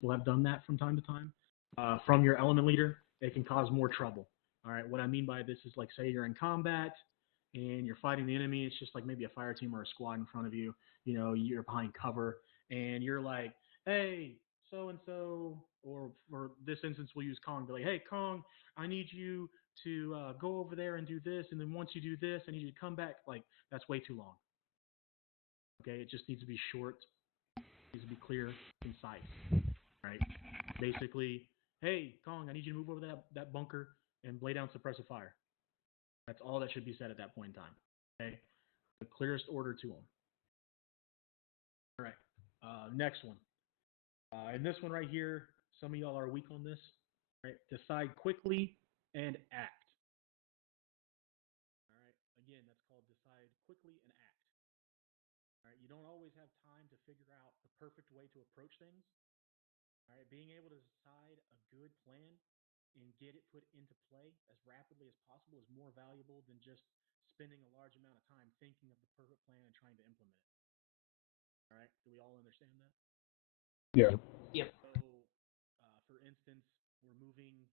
People have done that from time to time. From your element leader, it can cause more trouble. All right, what I mean by this is like say you're in combat and you're fighting the enemy. It's just like maybe a fire team or a squad in front of you. You know, you're behind cover and you're like, hey, so and so, or for this instance, we'll use Kong. Be like, hey, Kong, I need you to go over there and do this, and then once you do this, I need you to come back. Like that's way too long. Okay, it just needs to be short, it needs to be clear, concise. Right? Basically, hey, Kong, I need you to move over that bunker and lay down suppressive fire. That's all that should be said at that point in time. Okay, the clearest order to them. All right, next one. And this one right here, some of y'all are weak on this. Right? Decide quickly and act. All right. Again, that's called decide quickly and act. All right. You don't always have time to figure out the perfect way to approach things. All right. Being able to decide a good plan and get it put into play as rapidly as possible is more valuable than just spending a large amount of time thinking of the perfect plan and trying to implement it. All right. Do we all understand that? Yeah. Yep. So, for instance, we're moving,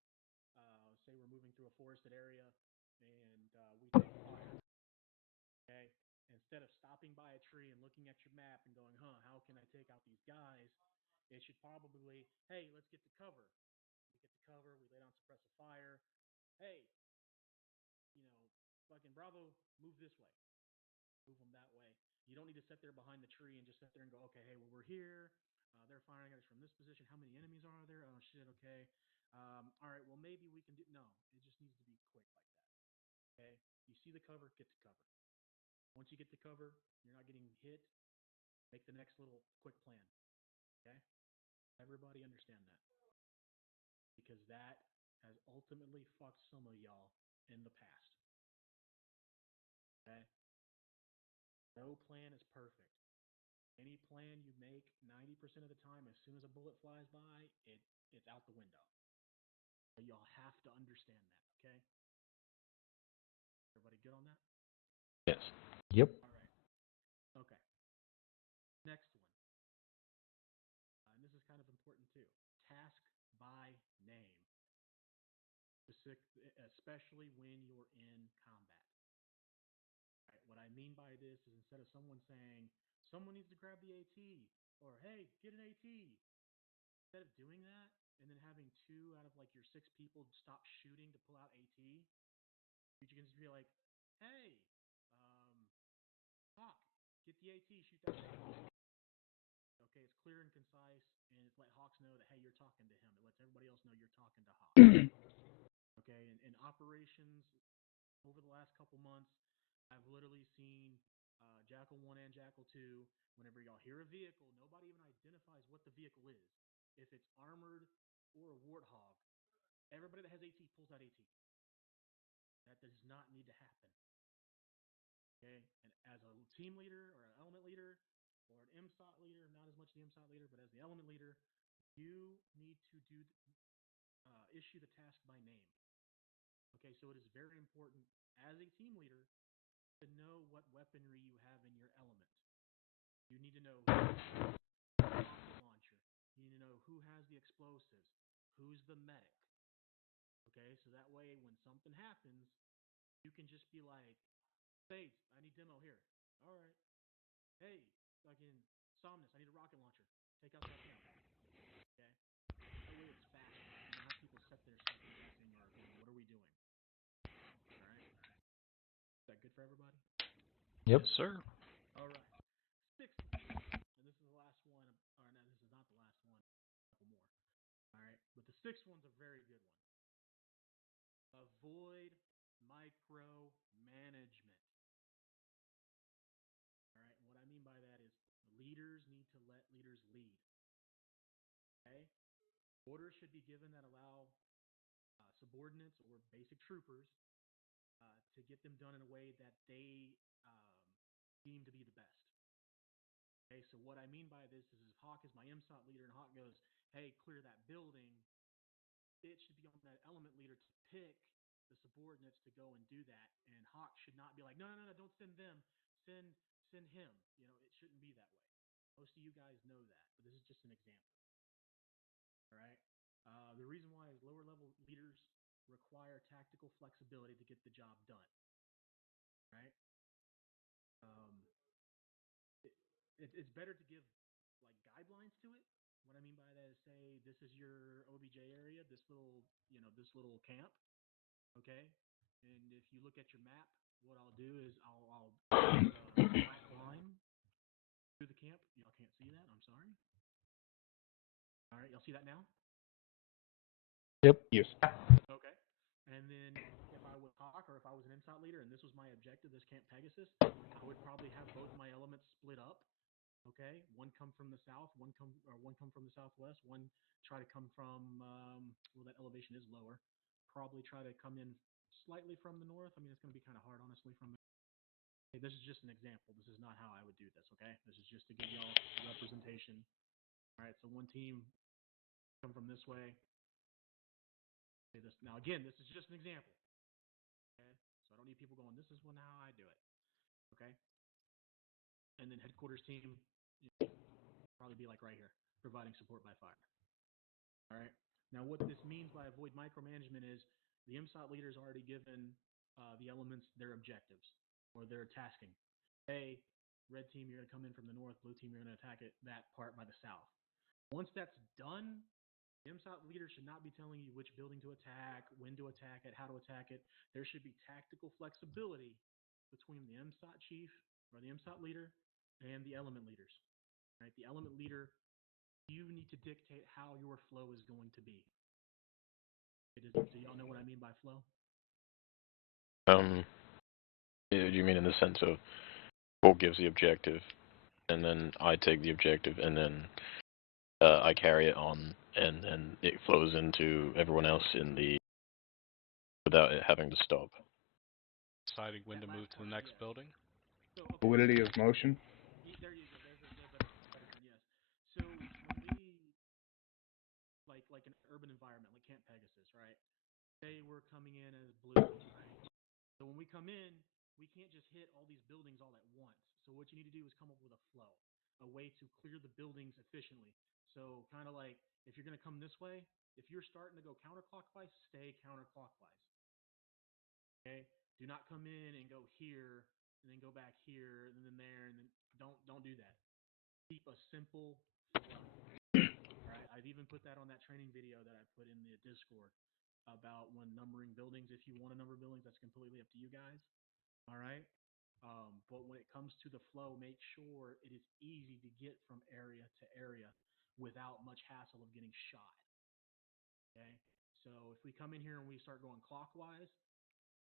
say we're moving through a forested area and we take fire. Okay. Instead of stopping by a tree and looking at your map and going, how can I take out these guys? It should probably, hey, let's get to cover. We get to cover, we lay down suppressive fire. Hey, fucking Bravo, move this way. Move them that way. You don't need to sit there behind the tree and just sit there and go, okay, hey, well, we're here. They're firing at us from this position. How many enemies are there? Oh, shit, okay. All right, well, maybe we can do... No, it just needs to be quick like that. Okay? You see the cover, get to cover. Once you get to cover, you're not getting hit. Make the next little quick plan. Okay? Everybody understand that. Because that has ultimately fucked some of y'all in the past. Okay? No plan is perfect. Any plan you make 90% of the time, as soon as a bullet flies by, it's out the window. So y'all have to understand that, okay? Everybody good on that? Yes. Yep. All right. Okay. Next one. And this is kind of important too. Task by name. Especially when you're in combat. All right. What I mean by this is instead of someone saying, someone needs to grab the AT, or hey, get an AT, instead of doing that and then having 2 out of like your 6 people stop shooting to pull out AT, you can just be like, hey, Hawk, get the AT, shoot that shot. Okay, it's clear and concise, and it let Hawks know that, hey, you're talking to him. It lets everybody else know you're talking to Hawk. Okay, and in operations over the last couple months, I've literally seen Jackal 1 and Jackal 2. Whenever y'all hear a vehicle, nobody even identifies what the vehicle is. If it's armored or a Warthog, everybody that has AT pulls out AT. That does not need to happen. Okay, and as a team leader or an element leader or an MSOT leader, not as much the MSOT leader, but as the element leader, you need to issue the task by name. Okay, so it is very important as a team leader to know what weaponry you have in your element. You need to know who has the rocket launcher. You need to know who has the explosives, who's the medic. Okay, so that way when something happens, you can just be like, Spades, I need demo here. All right. Hey, fucking Somnus, I need a rocket launcher. Take out that thing. Okay? That way it's fast. You don't have people sit there second guessing or what are we doing? All right? Is that good for everybody? Yep. Yes, sir. All right. 6th one. And this is the last one. Or no, this is not the last one. A couple more. All right? But the 6th one's a very good one. Avoid micromanagement. All right? And what I mean by that is leaders need to let leaders lead. Okay? Orders should be given that allow subordinates or basic troopers to get them done in a way that they deem to be the best. Okay, so what I mean by this is if Hawk is my MSOT leader and Hawk goes, hey, clear that building, it should be on that element leader to pick the subordinates to go and do that. And Hawk should not be like, no, don't send them. Send him. It shouldn't be that way. Most of you guys know that, but this is just an example. tactical flexibility to get the job done, right? It's better to give like guidelines to it. What I mean by that is say this is your OBJ area, this little camp, okay? And if you look at your map, what I'll do is I'll put a black line through the camp. Y'all can't see that. I'm sorry. All right, y'all see that now? Yep. Yes. Okay. And then if I was Hawk or if I was an MSOT leader and this was my objective, this Camp Pegasus, I would probably have both my elements split up. Okay, one come from the south, one come from the southwest, one try to come from well, that elevation is lower. Probably try to come in slightly from the north. I mean, it's going to be kind of hard, honestly. Hey, this is just an example. This is not how I would do this. Okay, this is just to give y'all a representation. All right, so one team come from this way. Say this now. Again, this is just an example. Okay, so I don't need people going. This is how I do it. Okay, and then headquarters team. Probably be like right here, providing support by fire. All right. Now, what this means by avoid micromanagement is the MSOT leader is already given the elements their objectives or their tasking. Hey, red team, you're going to come in from the north. Blue team, you're going to attack that part by the south. Once that's done, the MSOT leader should not be telling you which building to attack, when to attack it, how to attack it. There should be tactical flexibility between the MSOT chief or the MSOT leader and the element leaders. Right? The element leader, you need to dictate how your flow is going to be. Do y'all know what I mean by flow? Do you mean in the sense of Bull gives the objective, and then I take the objective, and then I carry it on, and then it flows into everyone else without it having to stop. Deciding when to move to the next building? So, okay, Fluidity of motion? There you go. There's a better term, yes. So when we, like an urban environment, like Camp Pegasus, right? Say we're coming in as blue, right? So when we come in, we can't just hit all these buildings all at once. So what you need to do is come up with a flow, a way to clear the buildings efficiently. So kind of like if you're going to come this way, if you're starting to go counterclockwise, stay counterclockwise. Okay? Do not come in and go here and then go back here and then there and then don't do that. Keep a simple flow. All right? I've even put that on that training video that I put in the Discord about when numbering buildings. If you want to number buildings, that's completely up to you guys. All right. But when it comes to the flow, make sure it is easy to get from area to area without much hassle of getting shot. Okay. So if we come in here and we start going clockwise,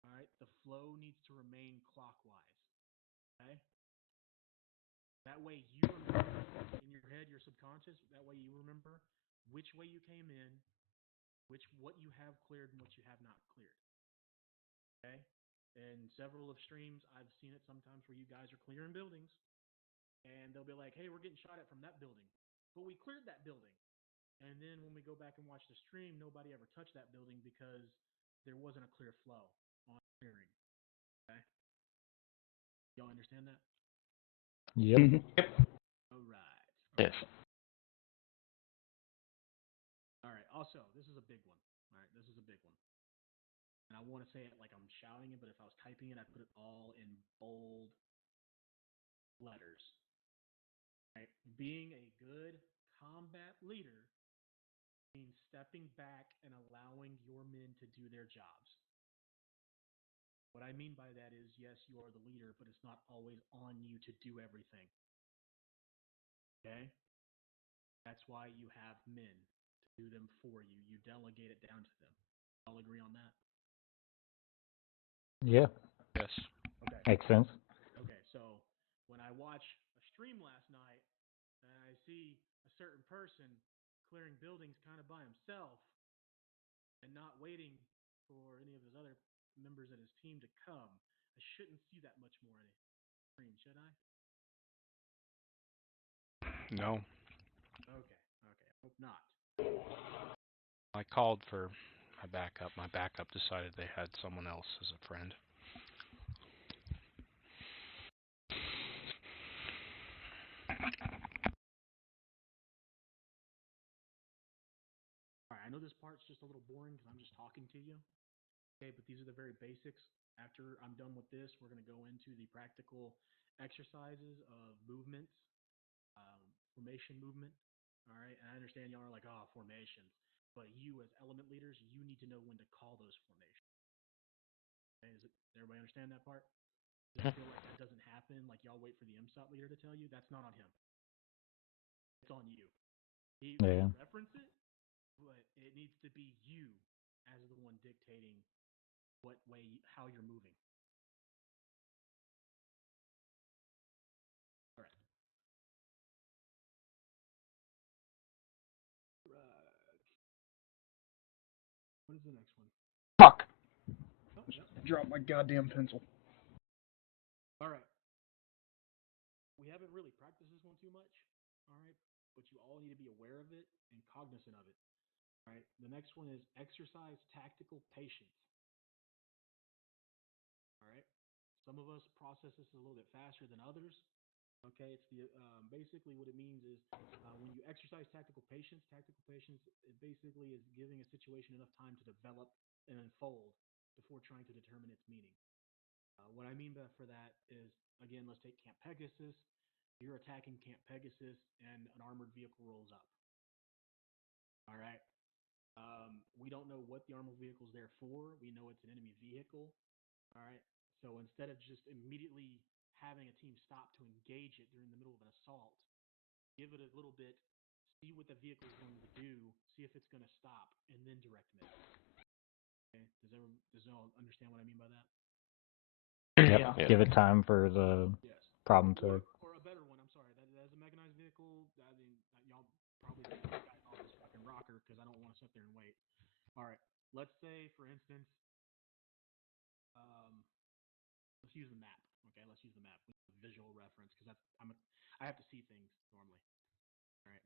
all right, the flow needs to remain clockwise. Okay. That way you remember in your head, your subconscious, that way you remember which way you came in, what you have cleared and what you have not cleared. Okay? In several of streams, I've seen it sometimes where you guys are clearing buildings and they'll be like, hey, we're getting shot at from that building. But we cleared that building. And then when we go back and watch the stream, nobody ever touched that building because there wasn't a clear flow on clearing. Okay? Y'all understand that? Yep. All right. Yes. All right. Also, this is a big one. All right. This is a big one. And I want to say it like I'm shouting it, but if I was typing it, I'd put it all in bold letters. Right? Being a good combat leader means stepping back and allowing your men to do their jobs. What I mean by that is, yes, you are the leader, but it's not always on you to do everything. Okay? That's why you have men to do them for you. You delegate it down to them. All agree on that? Yeah. Yes. Okay. Makes sense. Okay, so when I watch a stream last night and I see a certain person clearing buildings kind of by himself and not waiting for any of his other members of his team to come, I shouldn't see that much more in a stream, should I? No. Okay, hope not. I called for my backup. My backup decided they had someone else as a friend. All right, I know this part's just a little boring because I'm just talking to you. Okay, but these are the very basics. After I'm done with this, we're going to go into the practical exercises of movements, formation movement. All right, and I understand y'all are like, oh, formations. But you, as element leaders, you need to know when to call those formations. Okay, does everybody understand that part? Does it feel like that doesn't happen? Like y'all wait for the MSOT leader to tell you? That's not on him. It's on you. He will reference it, but it needs to be you as the one dictating what way, how you're moving. All right. What is the next one? Fuck. Oh, yep. Drop my goddamn pencil. All right. We haven't really practiced this one too much. All right. But you all need to be aware of it and cognizant of it. All right. The next one is exercise tactical patience. All right. Some of us process this a little bit faster than others. Okay, it's the basically what it means is when you exercise tactical patience it basically is giving a situation enough time to develop and unfold before trying to determine its meaning. What I mean for that is, again, let's take Camp Pegasus. You're attacking Camp Pegasus and an armored vehicle rolls up. All right. We don't know what the armored vehicle is there for. We know it's an enemy vehicle. All right. So instead of just immediately having a team stop to engage it during the middle of an assault, give it a little bit, see what the vehicle is going to do, see if it's going to stop, and then direct miss. Okay? Does anyone understand what I mean by that? Yeah. Give it time for the problem to. Or a better one, I'm sorry. That is a mechanized vehicle. I mean, y'all probably think this guy's off his fucking rocker because I don't want to sit there and wait. All right. Let's say, for instance, let's use the map. Okay, let's use the map with a visual reference because I have to see things normally. All right.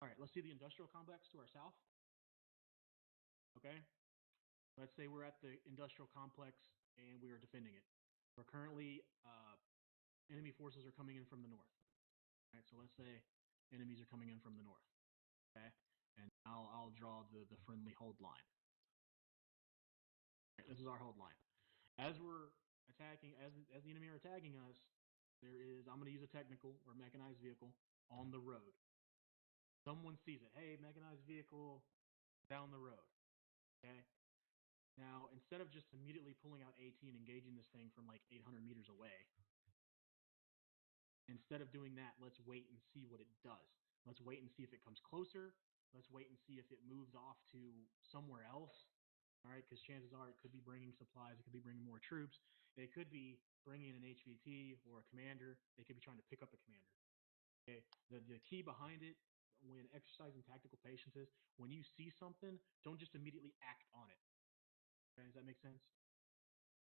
All right. Let's see the industrial complex to our south. Okay. Let's say we're at the industrial complex and we are defending it. We're currently enemy forces are coming in from the north. All right. So let's say enemies are coming in from the north. Okay. And I'll draw the friendly hold line. All right, this is our hold line. As we're attacking, as the enemy are attacking us, I'm going to use a technical or mechanized vehicle on the road. Someone sees it. Hey, mechanized vehicle down the road. Okay. Now, instead of just immediately pulling out AT and engaging this thing from like 800 meters away, instead of doing that, let's wait and see what it does. Let's wait and see if it comes closer. Let's wait and see if it moves off to somewhere else. All right, because chances are it could be bringing supplies, it could be bringing more troops, it could be bringing an HVT or a commander, it could be trying to pick up a commander. Okay, the key behind it when exercising tactical patience is when you see something, don't just immediately act on it. Okay, does that make sense?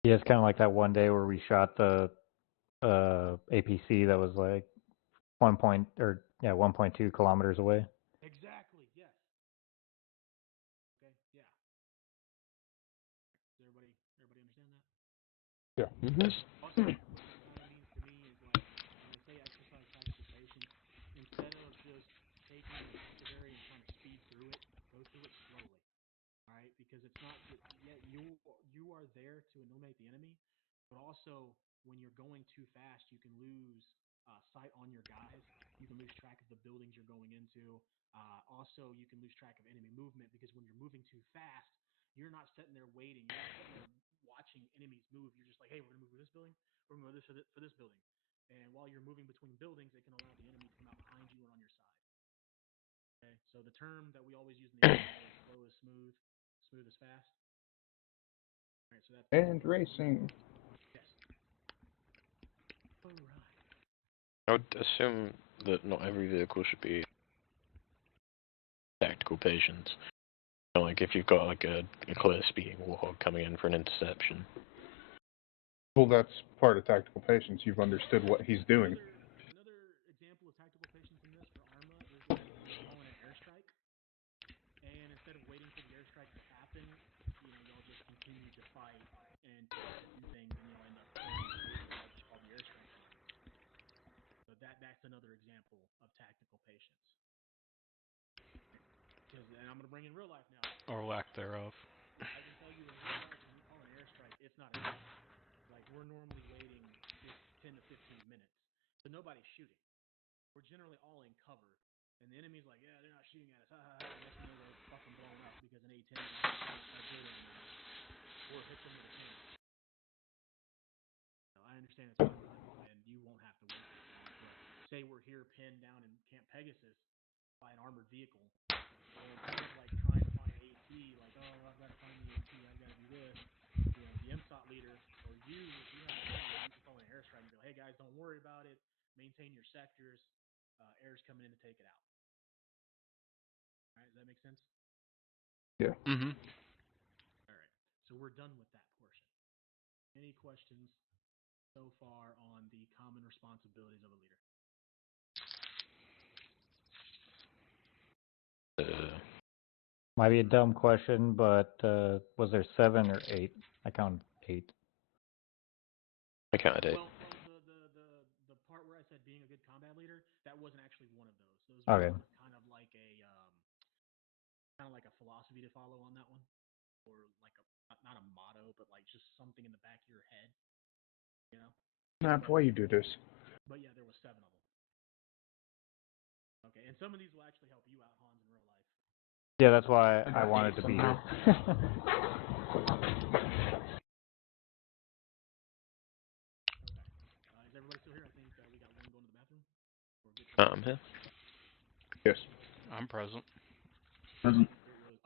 Yeah, it's kind of like that one day where we shot the APC that was like 1.2 kilometers away. Exactly. Yes. Okay. Yeah. Does everybody understand that? Yeah. Yes. Also, what that kind of means to me is like when they say exercise tactical patience, instead of just taking an objective area and trying to speed through it, go through it slowly. All right, because it's not you are there to eliminate the enemy, but also when you're going too fast, you can lose sight on your guys. You can lose track of the buildings you're going into. Also, you can lose track of enemy movement because when you're moving too fast, you're not sitting there waiting. You're not sitting there watching enemies move. You're just like, hey, we're gonna move to this building. We're gonna move for this building. And while you're moving between buildings, it can allow the enemy to come out behind you and on your side. Okay, so the term that we always use in the is slow is smooth. Smooth is fast. All right, so that's and racing. Yes. All right. I would assume that not every vehicle should be tactical patience. Like if you've got like a clear speeding warhog coming in for an interception. Well, that's part of tactical patience. You've understood what he's doing. Another example of tactical patience in this for Arma is like when you're calling an airstrike, and instead of waiting for the airstrike to happen, y'all just continue to fight and do things, and you'll end up killing the vehicle that you called the airstrike on. So that's another example of tactical patience. And I'm going to bring in real life now. Or lack thereof. I can tell you in real not enough. Like, we're normally waiting 10 to 15 minutes, but nobody's shooting. We're generally all in cover, and the enemy's like, yeah, they're not shooting at us. Next thing you know, they're fucking blowing up because an A10 got building on them, or hits them with a cannon. I understand it's fun, and you won't have to wait that long, but say we're here pinned down in Camp Pegasus by an armored vehicle, and someone's like trying to find AT, like, oh, I've got to find the AT, I've got to do this. You know, the MSOT leader, or you, if you have an idea, you can call an airstrike and go, hey guys, don't worry about it, maintain your sectors, air's coming in to take it out. All right, does that make sense? Yeah. Mm-hmm. All right, so we're done with that portion. Any questions so far on the common responsibilities of a leader? Might be a dumb question, but was there 7 or 8? I counted 8. I counted 8. Well, the part where I said being a good combat leader, that wasn't actually one of those. Those were Okay. kind of like a philosophy to follow on that one, or like not a motto, but like just something in the back of your head, you know. That's why you do this. But yeah, there was 7 of them. Okay, and some of these will actually help you out, Hans, in real life. Yeah, that's why I wanted to be here. Okay. Is everybody still here? I think we got one going to the bathroom. Or good Here. Yes. I'm present. Present.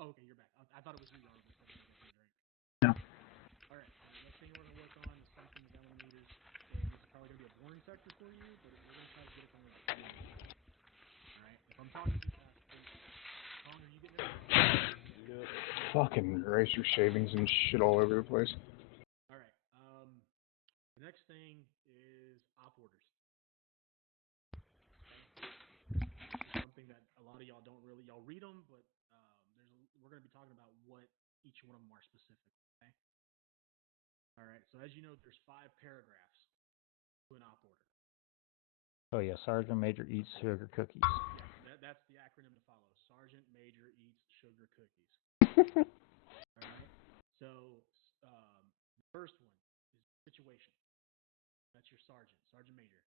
Oh, okay, you're back. I thought it was you, Ron. For a second, I was going to drink. Yeah. All right. Next thing we're going to work on is something with element meters, and this is probably going to be a boring sector for you, but we're going to try to get it done in like 3 minutes. All right. If I'm talking too fast, please stop. Kong, are you getting it? Fucking eraser shavings and shit all over the place. All right. The next thing is op orders. Okay. Something that a lot of y'all don't really, y'all read them, but we're going to be talking about what each one of them are specifically. Okay. All right. So as you know, there's 5 paragraphs to an op order. Oh yeah, Sergeant Major eats sugar cookies. Yeah, that's the acronym to follow. Sergeant Major eats sugar cookies. All right. So the first one is situation. That's your sergeant, Sergeant Major.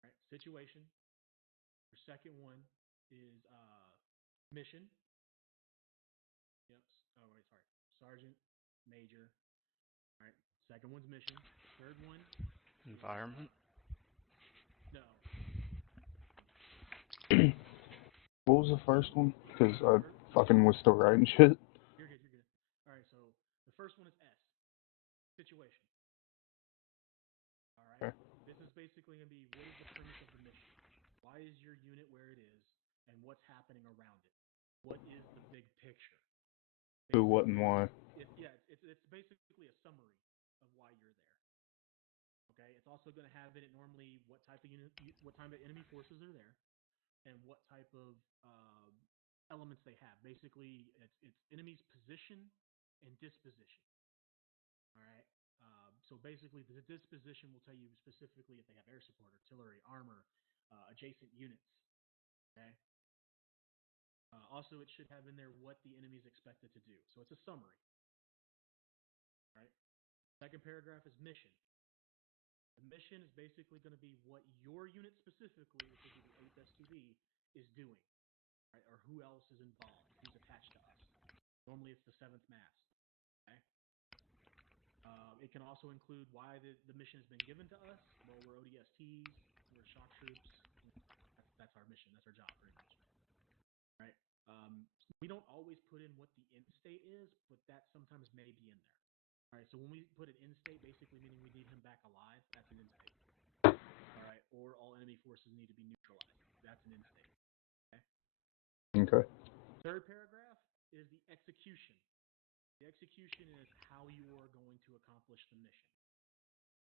All right. Situation. Your second one is mission. Yep. Oh wait, sorry. Sergeant Major. All right. Second one's mission. Third one. Environment. No. What was the first one? Because I fucking was still writing shit. You're good. You're good. All right. So the first one is S. Situation. All right. Okay. This is basically going to be what is the premise of the mission? Why is your unit where it is, and what's happening around it? What is the big picture? Who, what, and why. It's basically a summary of why you're there. Okay. It's also going to have in it normally what type of enemy forces are there, and what type of elements they have. Basically, it's enemy's position and disposition. All right. So basically, the disposition will tell you specifically if they have air support, artillery, armor, adjacent units. Okay. Also, it should have in there what the enemy is expected to do. So it's a summary. All right. Second paragraph is mission. The mission is basically going to be what your unit specifically, which is the 8thSTB, is doing. Right? Or who else is involved, who's attached to us. Normally, it's the 7th Mass. Okay. It can also include why the mission has been given to us. Well, we're ODSTs, we're shock troops. That's our mission. That's our job, pretty much. Right? We don't always put in what the end state is, but that sometimes may be in there. All right. So when we put an end state, basically meaning we need him back alive, that's an end state. All right. Or all enemy forces need to be neutralized. That's an end state. Okay. Okay. Third paragraph is the execution. The execution is how you are going to accomplish the mission.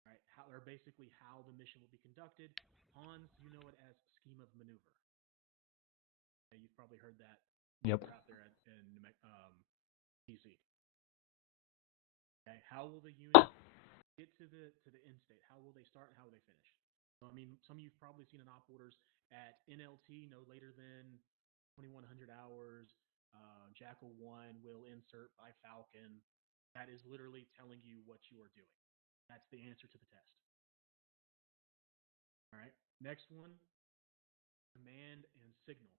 Right? Or basically how the mission will be conducted. Hans, you know it as scheme of maneuver. Okay, you've probably heard that. Yep. Out there in PC. Okay, how will the unit get to the end state? How will they start and how will they finish? So I mean, some of you've probably seen an op orders at NLT no later than 2100 hours. Jackal 1 will insert by Falcon. That is literally telling you what you are doing. That's the answer to the test. All right. Next one, command and signal.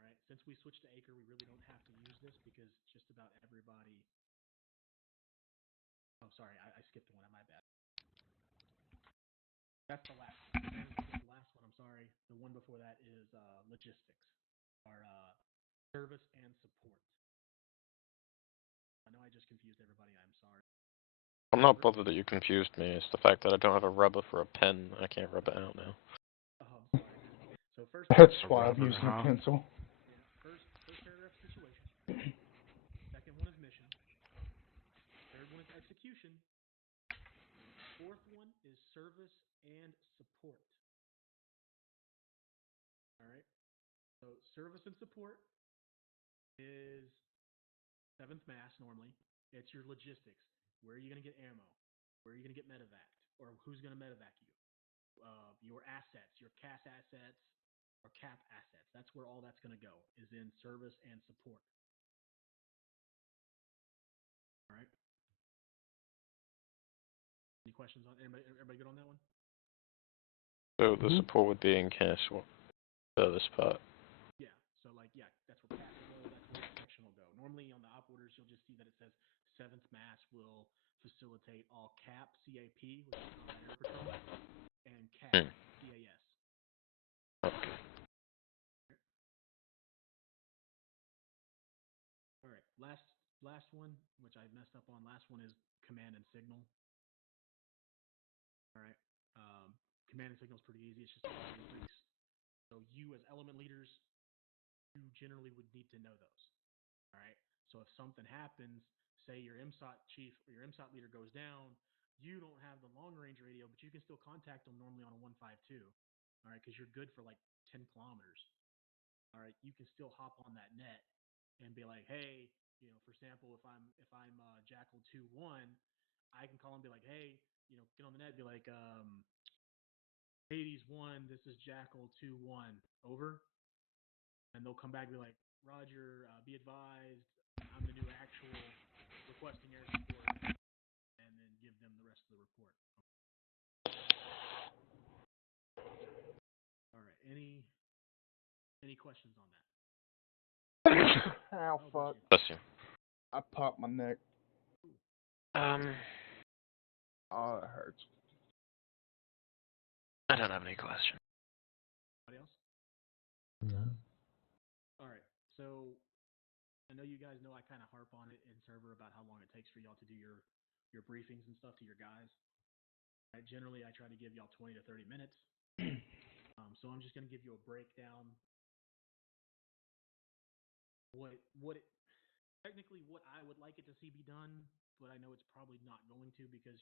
All right. Since we switched to Acre, we really don't have to use this because just about everybody. Oh, sorry, I skipped one. My bad. That's the last one. The last one, I'm sorry. The one before that is logistics, or service and support. I know I just confused everybody. I'm sorry. I'm not bothered that you confused me. It's the fact that I don't have a rubber for a pen. I can't rub it out now. Oh, I'm sorry. So first. That's why I'm rubber, using a pencil. Yeah. First paragraph situation. Second one is mission. Third one is execution. Fourth one is service and support. All right. So service and support is 7th mass normally. It's your logistics. Where are you going to get ammo? Where are you going to get medevaced? Or who's going to medevac you? Your assets, your CAS assets, or CAP assets. That's where all that's going to go, is in service and support. All right. Any questions on everybody good on that one? So the support would be in CAS, this part. Yeah. So that's where CAP will go. That's where the section will go. Normally on the op orders, you'll just see that it says 7th mass will facilitate all CAP, CAP, which is Combat Air Patrol, and CAS, CAS. Okay. All right. Last one, which I messed up on. Last one is command and signal. All right. Command and signal is pretty easy. It's just basics. So you as element leaders, you generally would need to know those. All right. So if something happens, say your MSOT chief or your MSOT leader goes down, you don't have the long range radio, but you can still contact them normally on a 152. All right, because you're good for like 10 kilometers. All right, you can still hop on that net and be like, hey, for example, if I'm Jackal 2-1, I can call and be like, hey, get on the net, and be like, Hades 1, this is Jackal 2-1, over, and they'll come back and be like, Roger, be advised, I'm the new actual requesting air support, and then give them the rest of the report. All right, any questions on that? Ow, fuck. Bless you. I popped my neck. Oh, it hurts. I don't have any questions. Anybody else? No. All right, so I know you guys know I kind of harp on it in server about how long it takes for y'all to do your briefings and stuff to your guys. Generally, I try to give y'all 20 to 30 minutes. So I'm just going to give you a breakdown. Technically what I would like it to see be done, but I know it's probably not going to because,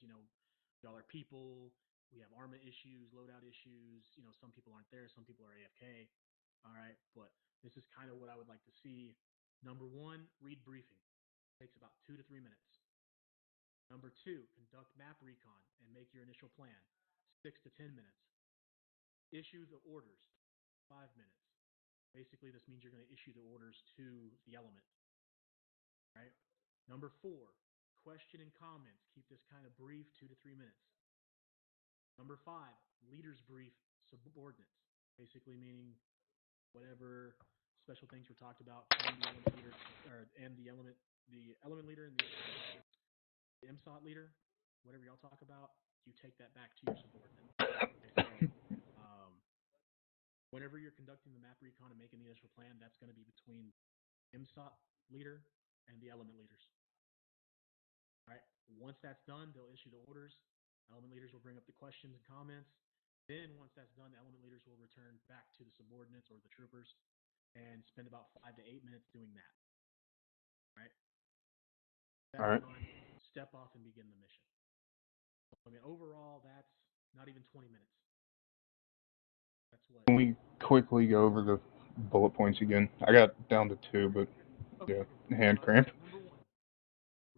y'all are people. We have armament issues, loadout issues. Some people aren't there. Some people are AFK. All right. But this is kind of what I would like to see. Number 1, read briefing. It takes about 2 to 3 minutes. Number 2, conduct map recon and make your initial plan. 6 to 10 minutes. Issue the orders. 5 minutes. Basically, this means you're going to issue the orders to the element. Right? Number 4, question and comments. Keep this kind of brief, 2 to 3 minutes. Number 5, leaders brief subordinates. Basically meaning whatever special things were talked about from the element leader, the element leader and the MSOT leader, whatever y'all talk about, you take that back to your subordinate. Okay, so whenever you're conducting the map recon and making the initial plan, that's going to be between MSOT leader and the element leaders. All right. Once that's done, they'll issue the orders. Element leaders will bring up the questions and comments. Then once that's done, the element leaders will return back to the subordinates or the troopers and spend about 5 to 8 minutes doing that. All right. All right. Step off and begin the mission. I mean, overall, that's not even 20 minutes. That's what. Can we quickly go over the bullet points again? I got down to 2, but Okay. yeah, hand cramp. Number 1.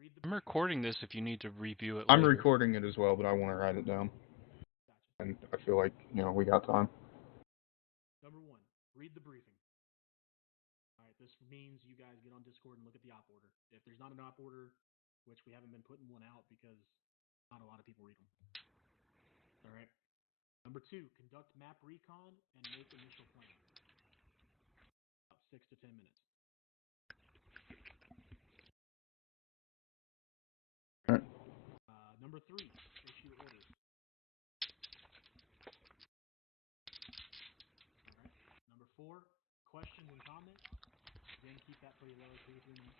Read the I'm recording this if you need to review it I'm later. recording it as well, but I want to write it down. Gotcha. And I feel like, we got time. Number 1, read the briefing. All right, this means you guys get on Discord and look at the op order. If there's not an op order, which we haven't been putting one out because not a lot of people read them. All right. Number 2, conduct map recon and make initial plan. About 6 to 10 minutes. All right. Number 3, issue orders. All right. Number 4, questions and comments. Again, keep that pretty low, 2 to 3 minutes.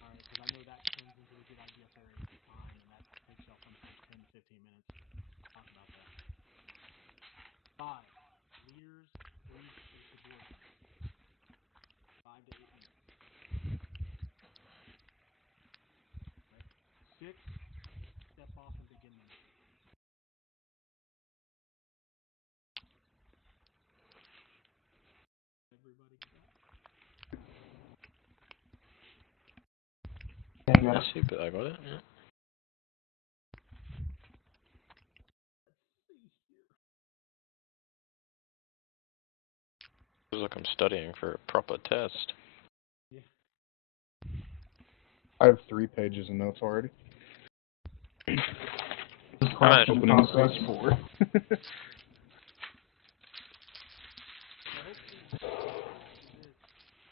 All right, because I know that turns into a good idea for time, and that takes up from 10 to 15 minutes. Talk about that. 5, leaders, brief, or subordinates. 5 to 8 minutes. Right. 6, step off and begin the mission. Everybody get that? I see, but I got it. Yeah. Let's see here. Feels like I'm studying for a proper test. Yeah. I have 3 pages of notes already. Alright. Opening says 4. So hopefully, after this,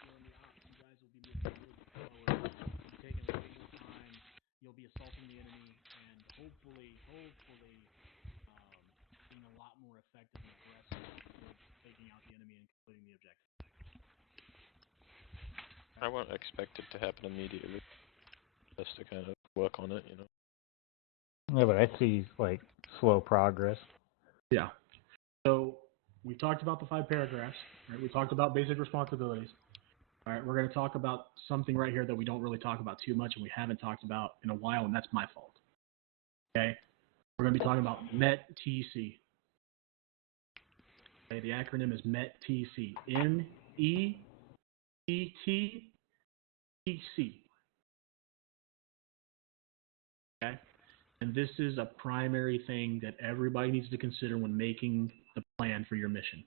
in the ops, you guys will be moving a little bit slower, be taking a little more time. You'll be assaulting the enemy, and hopefully, being a lot more effective and aggressive with taking out the enemy and completing the objective. I won't expect it to happen immediately. Just to kind of work on it, you know. Yeah, but I see like slow progress. Yeah. So we talked about the 5 paragraphs. Right? We talked about basic responsibilities. All right, we're going to talk about something right here that we don't really talk about too much, and we haven't talked about in a while, and that's my fault. Okay, we're going to be talking about MET-TC. Okay, the acronym is MET-TC. MET-TC. Okay, and this is a primary thing that everybody needs to consider when making the plan for your mission.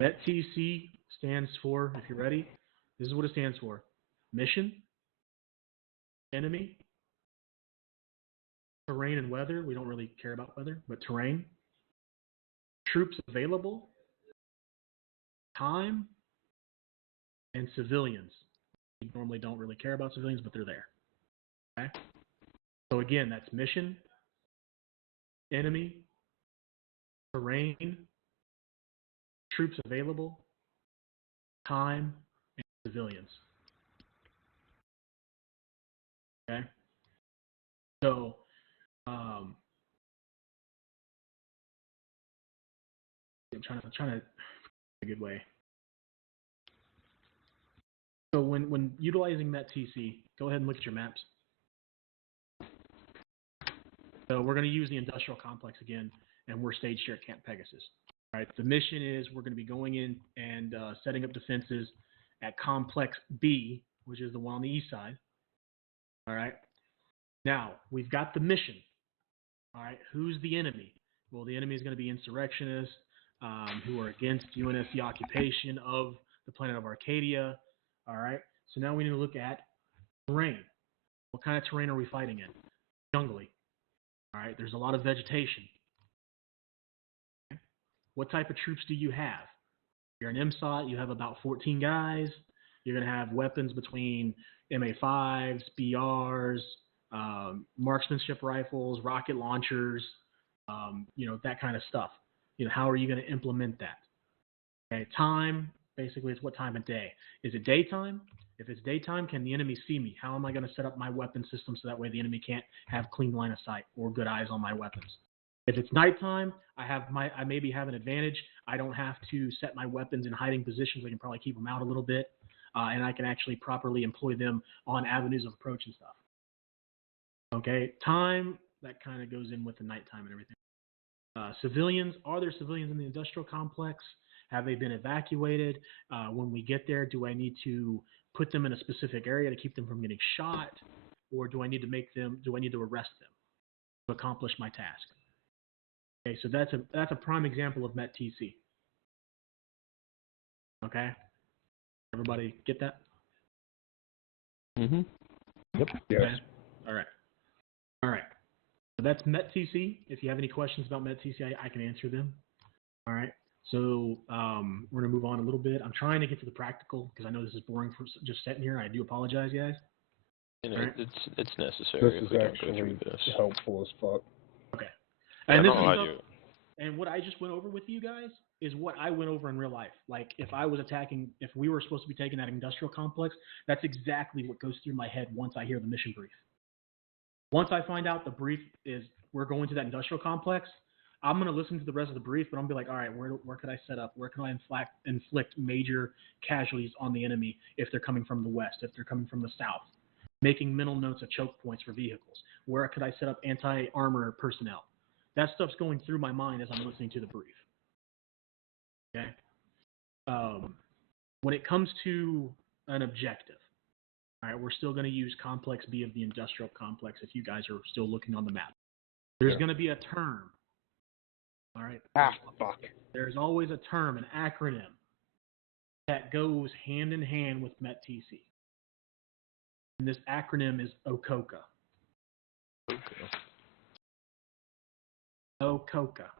MET-TC stands for, if you're ready, this is what it stands for. Mission, enemy, terrain and weather. We don't really care about weather, but terrain. Troops available, time, and civilians. We normally don't really care about civilians, but they're there. Okay? So again, that's mission, enemy, terrain, troops available, time, and civilians. Okay? So, I'm trying to a good way. So when utilizing MET-TC, go ahead and look at your maps. So we're going to use the industrial complex again, and we're staged here at Camp Pegasus. All right, the mission is we're going to be going in and setting up defenses at Complex B, which is the one on the east side. All right. Now, we've got the mission. All right, who's the enemy? Well, the enemy is going to be insurrectionists who are against UNSC occupation of the planet of Arcadia. All right, so now we need to look at terrain. What kind of terrain are we fighting in? Jungly. All right, there's a lot of vegetation. Okay. What type of troops do you have? You're an MSOT, you have about 14 guys. You're going to have weapons between MA5s, BRs, marksmanship rifles, rocket launchers, that kind of stuff. How are you going to implement that? Okay, time, basically it's what time of day. Is it daytime? If it's daytime, can the enemy see me? How am I going to set up my weapon system so that way the enemy can't have clean line of sight or good eyes on my weapons? If it's nighttime, I maybe have an advantage. I don't have to set my weapons in hiding positions. I can probably keep them out a little bit, and I can actually properly employ them on avenues of approach and stuff. Okay, time, that kind of goes in with the nighttime and everything. Civilians, are there civilians in the industrial complex? Have they been evacuated? When we get there, do I need to put them in a specific area to keep them from getting shot? Or do I need to arrest them to accomplish my task? Okay, so that's a prime example of MET-TC. Okay? Everybody get that? Mm-hmm. Yep. Yes. Okay. All right. All right. So that's METCC. If you have any questions about METCC, I can answer them. All right. So we're going to move on a little bit. I'm trying to get to the practical because I know this is boring for just sitting here. I do apologize, guys. You know, Right. it's necessary This if is we don't go actually through this. helpful as fuck. Okay. Yeah, And this no, is I stuff, do. and what I just went over with you guys is what I went over in real life. Like if I was attacking, if we were supposed to be taking that industrial complex, that's exactly what goes through my head once I hear the mission brief. Once I find out the brief is we're going to that industrial complex, I'm going to listen to the rest of the brief, but I'm going to be like, all right, where could I set up? Where can I inflict major casualties on the enemy if they're coming from the west, if they're coming from the south? Making mental notes of choke points for vehicles. Where could I set up anti-armor personnel? That stuff's going through my mind as I'm listening to the brief. Okay. When it comes to an objective, all right, we're still going to use Complex B of the industrial complex if you guys are still looking on the map. There's going to be a term. All right. Fuck. There's always a term, an acronym, that goes hand in hand with METTC. And this acronym is OCOCA. OCOCA.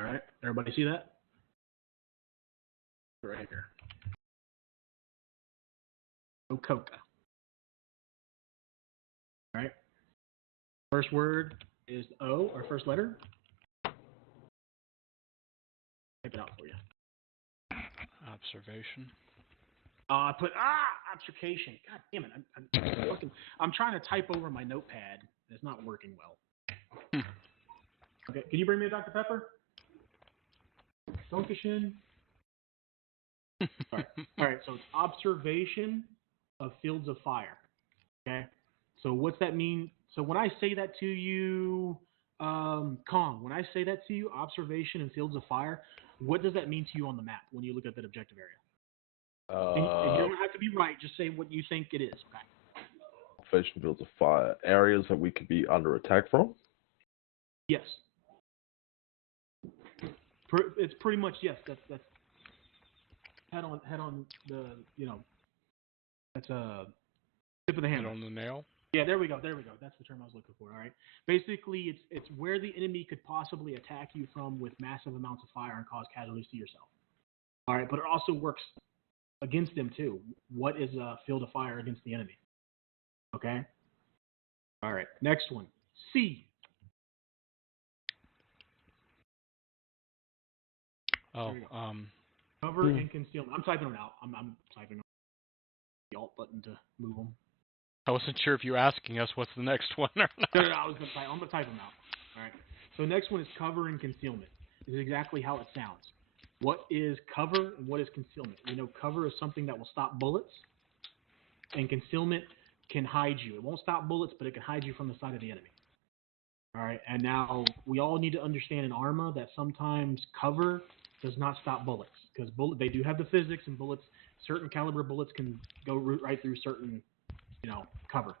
All right. Everybody see that? Right here. OCOCA. All right. First word is O, or first letter. Type it out for you. Observation. I put obfuscation. God damn it! I'm trying to type over my notepad. It's not working well. Okay, can you bring me a Dr. Pepper? Donkeschön. All right. So it's observation of fields of fire. Okay. So what's that mean? So when I say that to you, Kong, when I say that to you, observation and fields of fire, what does that mean to you on the map when you look at that objective area? And you don't have to be right. Just say what you think it is. Okay. Observation fields of fire. Areas that we could be under attack from? Yes. It's pretty much yes. That's head on the that's a tip of the hammer. Head on the nail. Yeah, there we go. That's the term I was looking for. All right. Basically, it's where the enemy could possibly attack you from with massive amounts of fire and cause casualties to yourself. All right, but it also works against them too. What is a field of fire against the enemy? Okay. All right. Next one. C. Oh, Cover and concealment. I'm typing them out. I'm typing on the Alt button to move them. I wasn't sure if you were asking us what's the next one or not. No, I'm going to type them out. All right. So next one is cover and concealment. This is exactly how it sounds. What is cover and what is concealment? You know, cover is something that will stop bullets, and concealment can hide you. It won't stop bullets, but it can hide you from the sight of the enemy. All right. And now we all need to understand in ARMA that sometimes cover does not stop bullets, because they do have the physics, and bullets, certain caliber bullets can go right through certain, cover.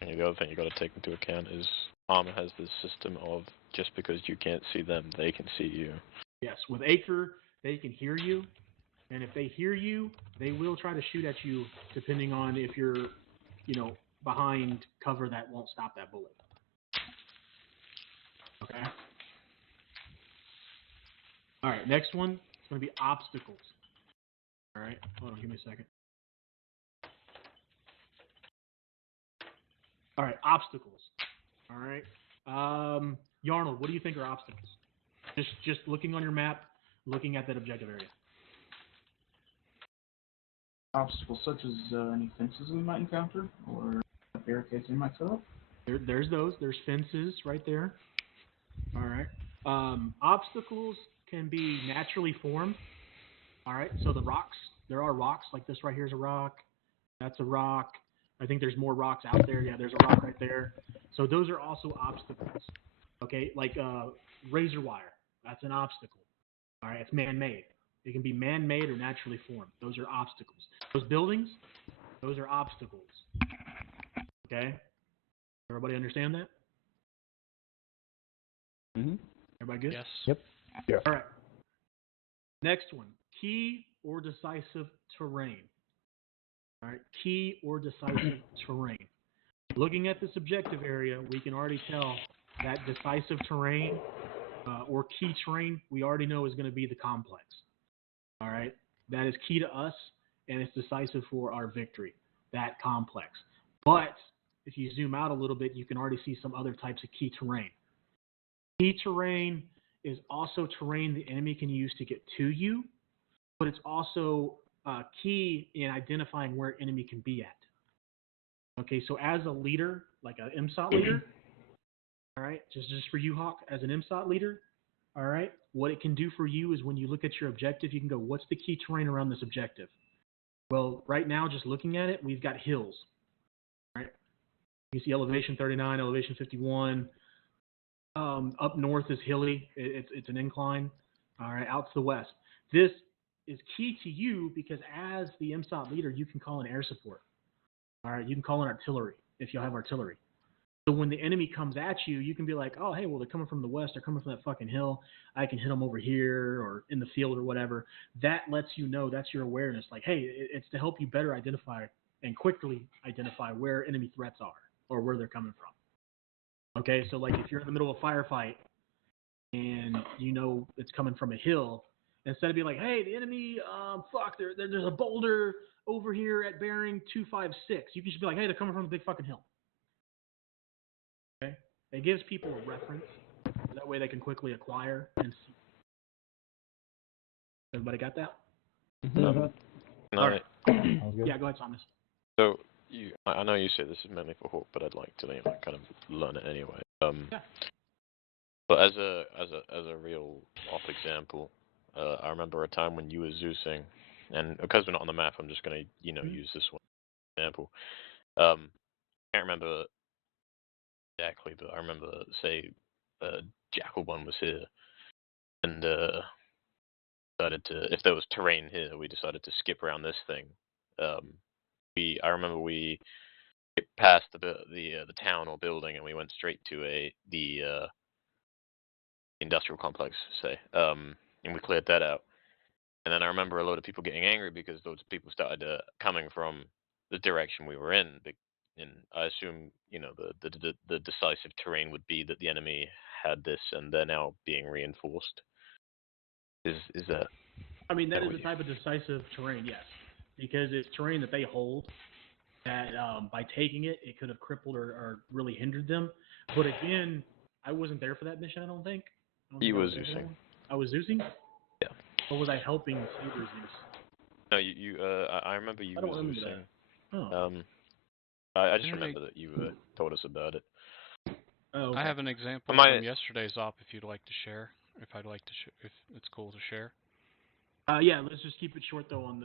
And the other thing you got to take into account is Armor has this system of just because you can't see them, they can see you. Yes, with Acre, they can hear you, and if they hear you, they will try to shoot at you, depending on if you're, behind cover that won't stop that bullet. Okay. All right, next one is going to be obstacles. All right, hold on, give me a second. All right, obstacles. All right. Yarnold, what do you think are obstacles? Just looking on your map, looking at that objective area. Obstacles such as any fences we might encounter, or barricades we might set up? There's those. There's fences right there. All right. Obstacles can be naturally formed. All right. So the rocks, there are rocks. Like this right here is a rock. That's a rock. I think there's more rocks out there. Yeah, there's a rock right there. So those are also obstacles. Okay. Like razor wire. That's an obstacle. All right. It's man-made. It can be man-made or naturally formed. Those are obstacles. Those buildings, those are obstacles. Okay? Everybody understand that? Mm-hmm. Everybody good? Yes. Yep. Yeah. All right. Next one, key or decisive terrain. All right, key or decisive terrain. Looking at this objective area, we can already tell that decisive terrain or key terrain, we already know is going to be the complex. All right, that is key to us, and it's decisive for our victory, that complex. But if you zoom out a little bit, you can already see some other types of key terrain. Key terrain is also terrain the enemy can use to get to you, but it's also key in identifying where enemy can be at. Okay, so as a leader, like an MSOT leader, all right, just for you, Hawk, as an MSOT leader, all right, what it can do for you is when you look at your objective, you can go, what's the key terrain around this objective? Well, right now, just looking at it, we've got hills, right? You see elevation 39, elevation 51. Up north is hilly. It's an incline. All right, out to the west. This is key to you because as the MSOT leader, you can call in air support. All right, you can call in artillery if you have artillery. So when the enemy comes at you, you can be like, oh, hey, well, they're coming from the west. They're coming from that fucking hill. I can hit them over here or in the field or whatever. That lets you know, that's your awareness. Like, hey, it's to help you better identify and quickly identify where enemy threats are or where they're coming from. Okay, so like if you're in the middle of a firefight and you know it's coming from a hill, instead of being like, hey, the enemy, there's a boulder over here at bearing 256. You can just be like, hey, they're coming from a big fucking hill. Okay? It gives people a reference. That way they can quickly acquire and see. Everybody got that? Mm-hmm. All right. Yeah, go ahead, Thomas. So I know you say this is mainly for Hawk, but I'd like to kind of learn it anyway. Yeah. But as a real off example, I remember a time when you were Zeusing, and because we're not on the map, I'm just gonna use this one example. Can't remember exactly, but I remember say Jackal one was here, and decided to, if there was terrain here, we decided to skip around this thing. I remember we passed the town or building, and we went straight to the industrial complex, say, and we cleared that out. And then I remember a lot of people getting angry because those people started coming from the direction we were in. And I assume the decisive terrain would be that the enemy had this, and they're now being reinforced. Is that? I mean, that is a type of decisive terrain, yes, because it's terrain that they hold. That by taking it, it could have crippled or really hindered them. But again, I wasn't there for that mission. I don't think. You were Zeusing. I was Zeusing? Yeah. Or was I helping Saber Zeus? No, I remember you were Zeusing. Oh. I just remember that you told us about it. Oh, okay. I have an example from yesterday's op if you'd like to share. If it's cool to share. Yeah, let's just keep it short though on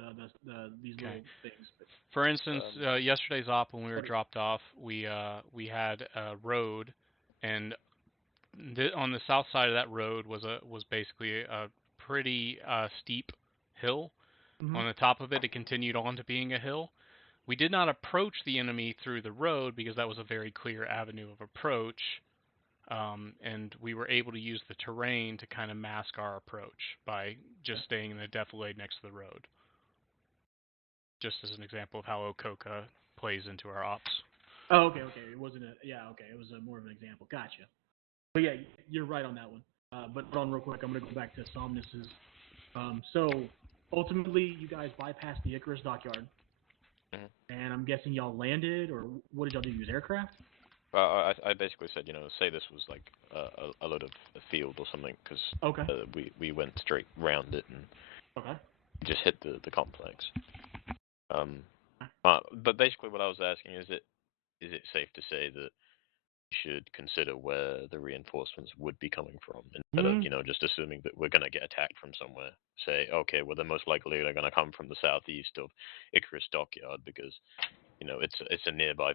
these little things. For instance, yesterday's op when we were dropped off, we had a road, and on the south side of that road was basically a pretty steep hill. Mm-hmm. On the top of it, it continued on to being a hill. We did not approach the enemy through the road because that was a very clear avenue of approach. And we were able to use the terrain to kind of mask our approach by just staying in the defilade next to the road. Just as an example of how Okoka plays into our ops. Oh, okay. It wasn't it was more of an example. Gotcha. But yeah, you're right on that one. But on real quick, I'm going to go back to Somnus's. So ultimately, you guys bypassed the Icarus dockyard. Mm-hmm. And I'm guessing y'all landed, or what did y'all do? Use aircraft? I basically said, say this was like a load of a field or something, because we went straight round it and just hit the complex. But basically, what I was asking is it safe to say that we should consider where the reinforcements would be coming from instead of just assuming that we're going to get attacked from somewhere? Say, okay, well, they're most likely they're going to come from the southeast of Icarus Dockyard because it's a nearby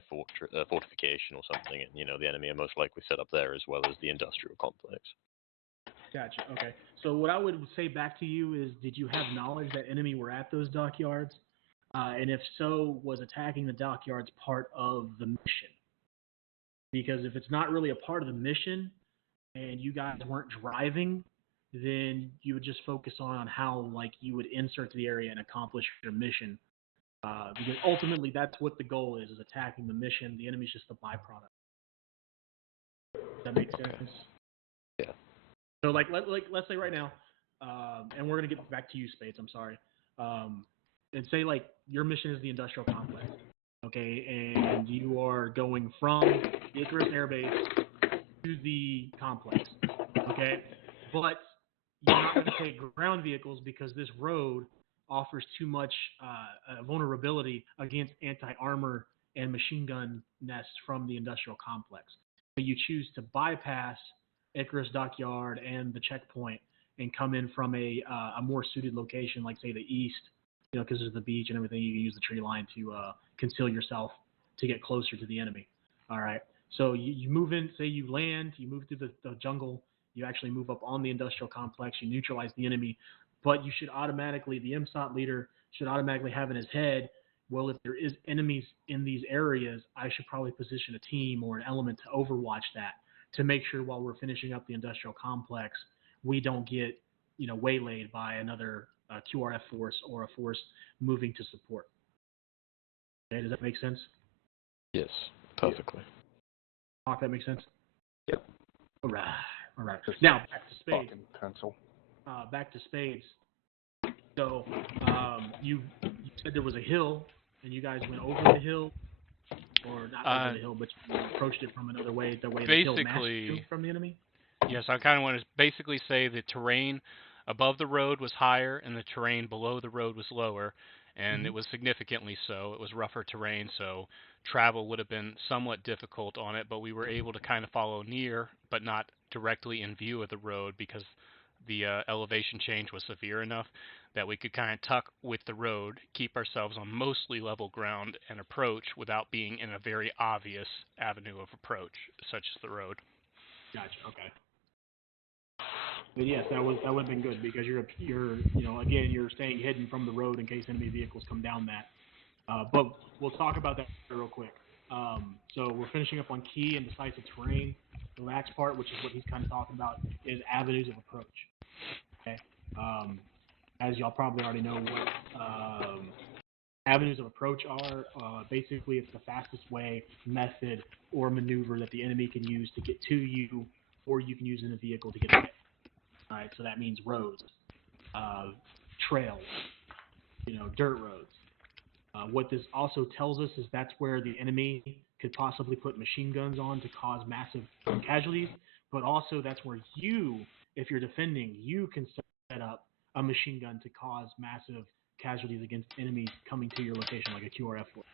fortification or something, and the enemy are most likely set up there as well as the industrial complex. Gotcha. Okay. So what I would say back to you is, did you have knowledge that enemy were at those dockyards? And if so, was attacking the dockyards part of the mission? Because if it's not really a part of the mission, and you guys weren't driving, then you would just focus on how like you would insert to the area and accomplish your mission. Because ultimately that's what the goal is attacking the mission. The enemy's just a byproduct. Does that make sense? Yeah. So like let's say right now, and we're gonna get back to you, Spades. I'm sorry. And say like your mission is the industrial complex, okay, and you are going from the Icarus airbase to the complex, okay, but you're not going to take ground vehicles because this road offers too much vulnerability against anti-armor and machine gun nests from the industrial complex. So you choose to bypass Icarus Dockyard and the checkpoint and come in from a more suited location, like say the east, you know, because there's the beach and everything. You can use the tree line to conceal yourself to get closer to the enemy. All right. So you move in, say you land, you move through the jungle, you actually move up on the industrial complex, you neutralize the enemy, but you should automatically, the MSOT leader should automatically have in his head, well, if there is enemies in these areas, I should probably position a team or an element to overwatch that to make sure while we're finishing up the industrial complex, we don't get, you know, waylaid by another QRF force or a force moving to support. Okay, does that make sense? Yes, perfectly. Hawk, that makes sense? Yep. All right. All right. Now, back to Spades. Fucking pencil. Back to Spades. So, you said there was a hill, and you guys went over the hill, or not over the hill, but you approached it from another way, the way the hill masked you from the enemy? Yes, I kind of want to basically say the terrain above the road was higher and the terrain below the road was lower, and it was significantly so. It was rougher terrain, so travel would have been somewhat difficult on it, but we were able to kind of follow near, but not directly in view of the road because the elevation change was severe enough that we could kind of tuck with the road, keep ourselves on mostly level ground, and approach without being in a very obvious avenue of approach, such as the road. Gotcha. Okay. But yes, that would have been good because you're you know, again, you're staying hidden from the road in case enemy vehicles come down that. But we'll talk about that real quick. So we're finishing up on key and decisive terrain. The last part, which is what he's kind of talking about, is avenues of approach. Okay. As y'all probably already know what avenues of approach are, basically it's the fastest way, method, or maneuver that the enemy can use to get to you, or you can use in a vehicle to get away. All right, so that means roads, trails, you know, dirt roads. What this also tells us is that's where the enemy could possibly put machine guns on to cause massive casualties, but also that's where you, if you're defending, you can set up a machine gun to cause massive casualties against enemies coming to your location, like a QRF force.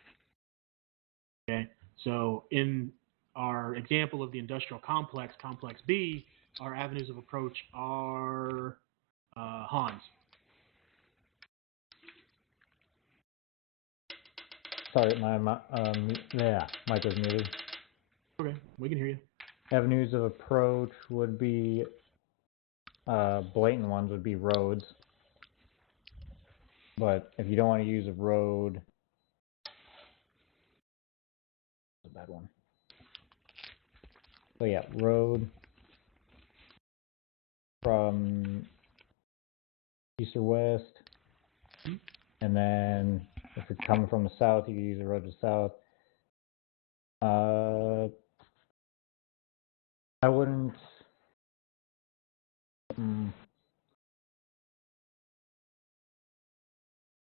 Okay, so in our example of the industrial complex, Complex B, our avenues of approach are Hans. Sorry, my mic was muted. Okay, we can hear you. Avenues of approach would be blatant ones would be roads. But if you don't want to use a road, it's a bad one. So yeah, road from east or west, and then if you're coming from the south, you can use a road to the south. I wouldn't.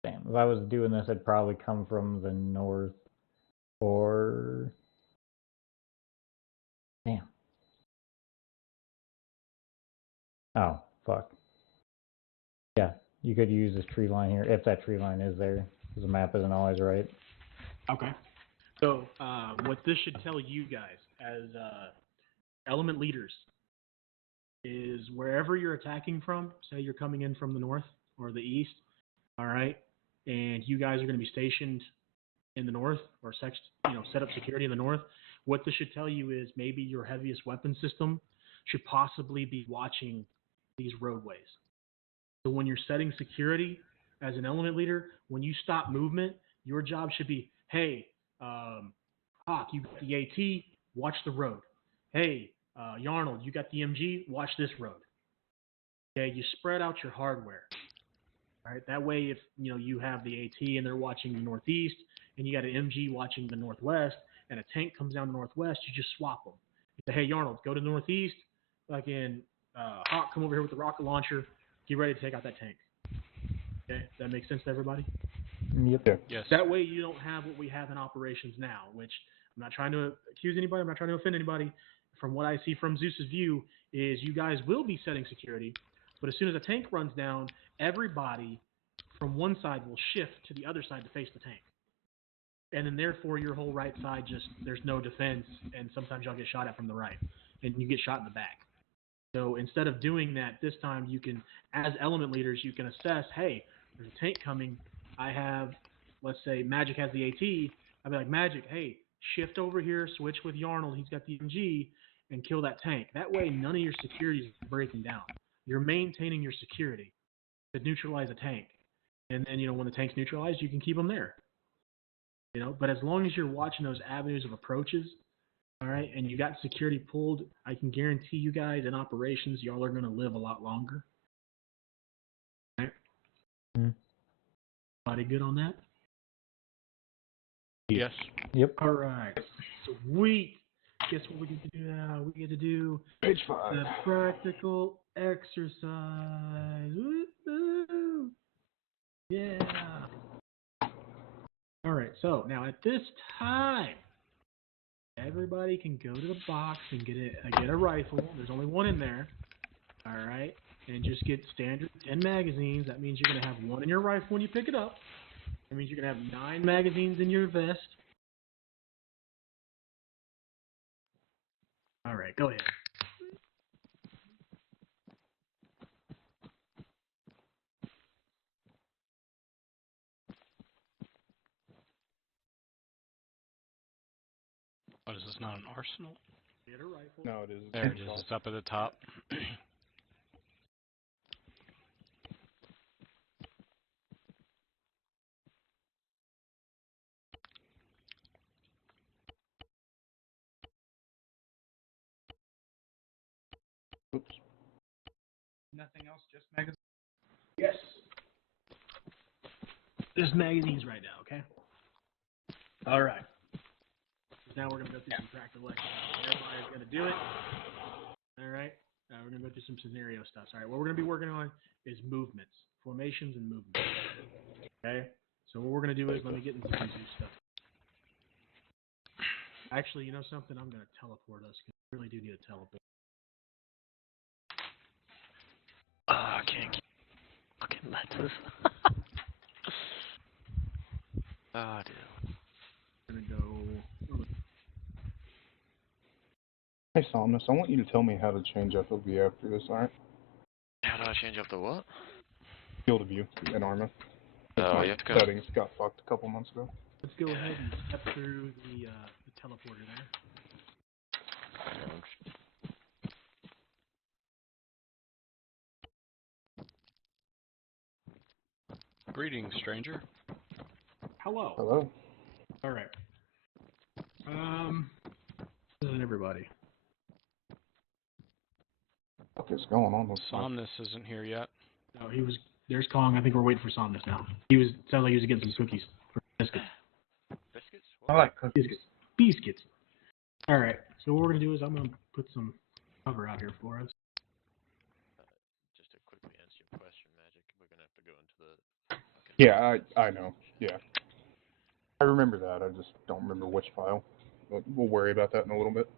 Damn, if I was doing this, I'd probably come from the north or. Damn. Oh, fuck. Yeah, you could use this tree line here, if that tree line is there, because the map isn't always right. Okay. So what this should tell you guys as element leaders is wherever you're attacking from, say you're coming in from the north or the east, all right, and you guys are going to be stationed in the north or set up security in the north, what this should tell you is maybe your heaviest weapon system should possibly be watching these roadways. So when you're setting security as an element leader, when you stop movement, your job should be, hey, Hawk, you got the AT, watch the road. Hey, Yarnold, you got the MG, watch this road. Okay, you spread out your hardware. All right, that way if you have the AT and they're watching the northeast, and you got an MG watching the northwest, and a tank comes down the northwest, you just swap them. You say, hey, Yarnold, go to northeast. Hawk, come over here with the rocket launcher. Get ready to take out that tank. Okay, that makes sense to everybody? Yep. Yeah. Yes. That way you don't have what we have in operations now, which I'm not trying to accuse anybody. I'm not trying to offend anybody. From what I see from Zeus's view is you guys will be setting security, but as soon as a tank runs down, everybody from one side will shift to the other side to face the tank. And then therefore your whole right side there's no defense, and sometimes y'all get shot at from the right, and you get shot in the back. So instead of doing that this time, you can, as element leaders, you can assess, hey, there's a tank coming. I have, let's say, Magic has the AT. I'd be like, Magic, hey, shift over here, switch with Yarnold. He's got the MG, and kill that tank. That way, none of your security is breaking down. You're maintaining your security to neutralize a tank. And then, when the tank's neutralized, you can keep them there. But as long as you're watching those avenues of approaches, all right, and you got security pulled, I can guarantee you guys in operations, y'all are going to live a lot longer. All right? Everybody good on that? Yes. Yep. All right. Sweet. Guess what we get to do now? We get to do Page 5. the practical exercise. Woo-hoo. Yeah. All right. So now at this time, everybody can go to the box and get a rifle. There's only one in there. All right. And just get standard 10 magazines. That means you're going to have one in your rifle when you pick it up. That means you're going to have 9 magazines in your vest. All right. Go ahead. What is this, not an arsenal? Get a rifle. No, it is. There it is. It's up at the top. Oops. Nothing else, just magazines. Yes. Just magazines right now, okay? All right. Now we're going to go through some practical exercises. Everybody's going to do it. All right. Now we're going to go through some scenario stuff. All right. What we're going to be working on is movements, formations, and movements. Okay. So what we're going to do is let me get into some easy stuff. Actually, you know something? I'm going to teleport us because we really do need a teleport. I can't keep fucking letters. Ah, dear. I'm going to go. Hey, Somnus, I want you to tell me how to change FOV after this, alright? How do I change up the what? Field of view in Arma. Oh, you have to go. Settings got fucked a couple months ago. Let's go ahead and step through the teleporter there. Greetings, stranger. Hello. Hello. All right. Everybody. What is going on with Somnus isn't here yet. No, he was. There's Kong. I think we're waiting for Somnus now. Sounds like he was getting some cookies or biscuits. Biscuits? I like cookies. Biscuits. All right. So what we're gonna do is I'm gonna put some cover out here for us. Just to quickly answer your question, Magic, we're gonna have to go into the. Yeah, I know. Yeah. I remember that. I just don't remember which file. But we'll worry about that in a little bit.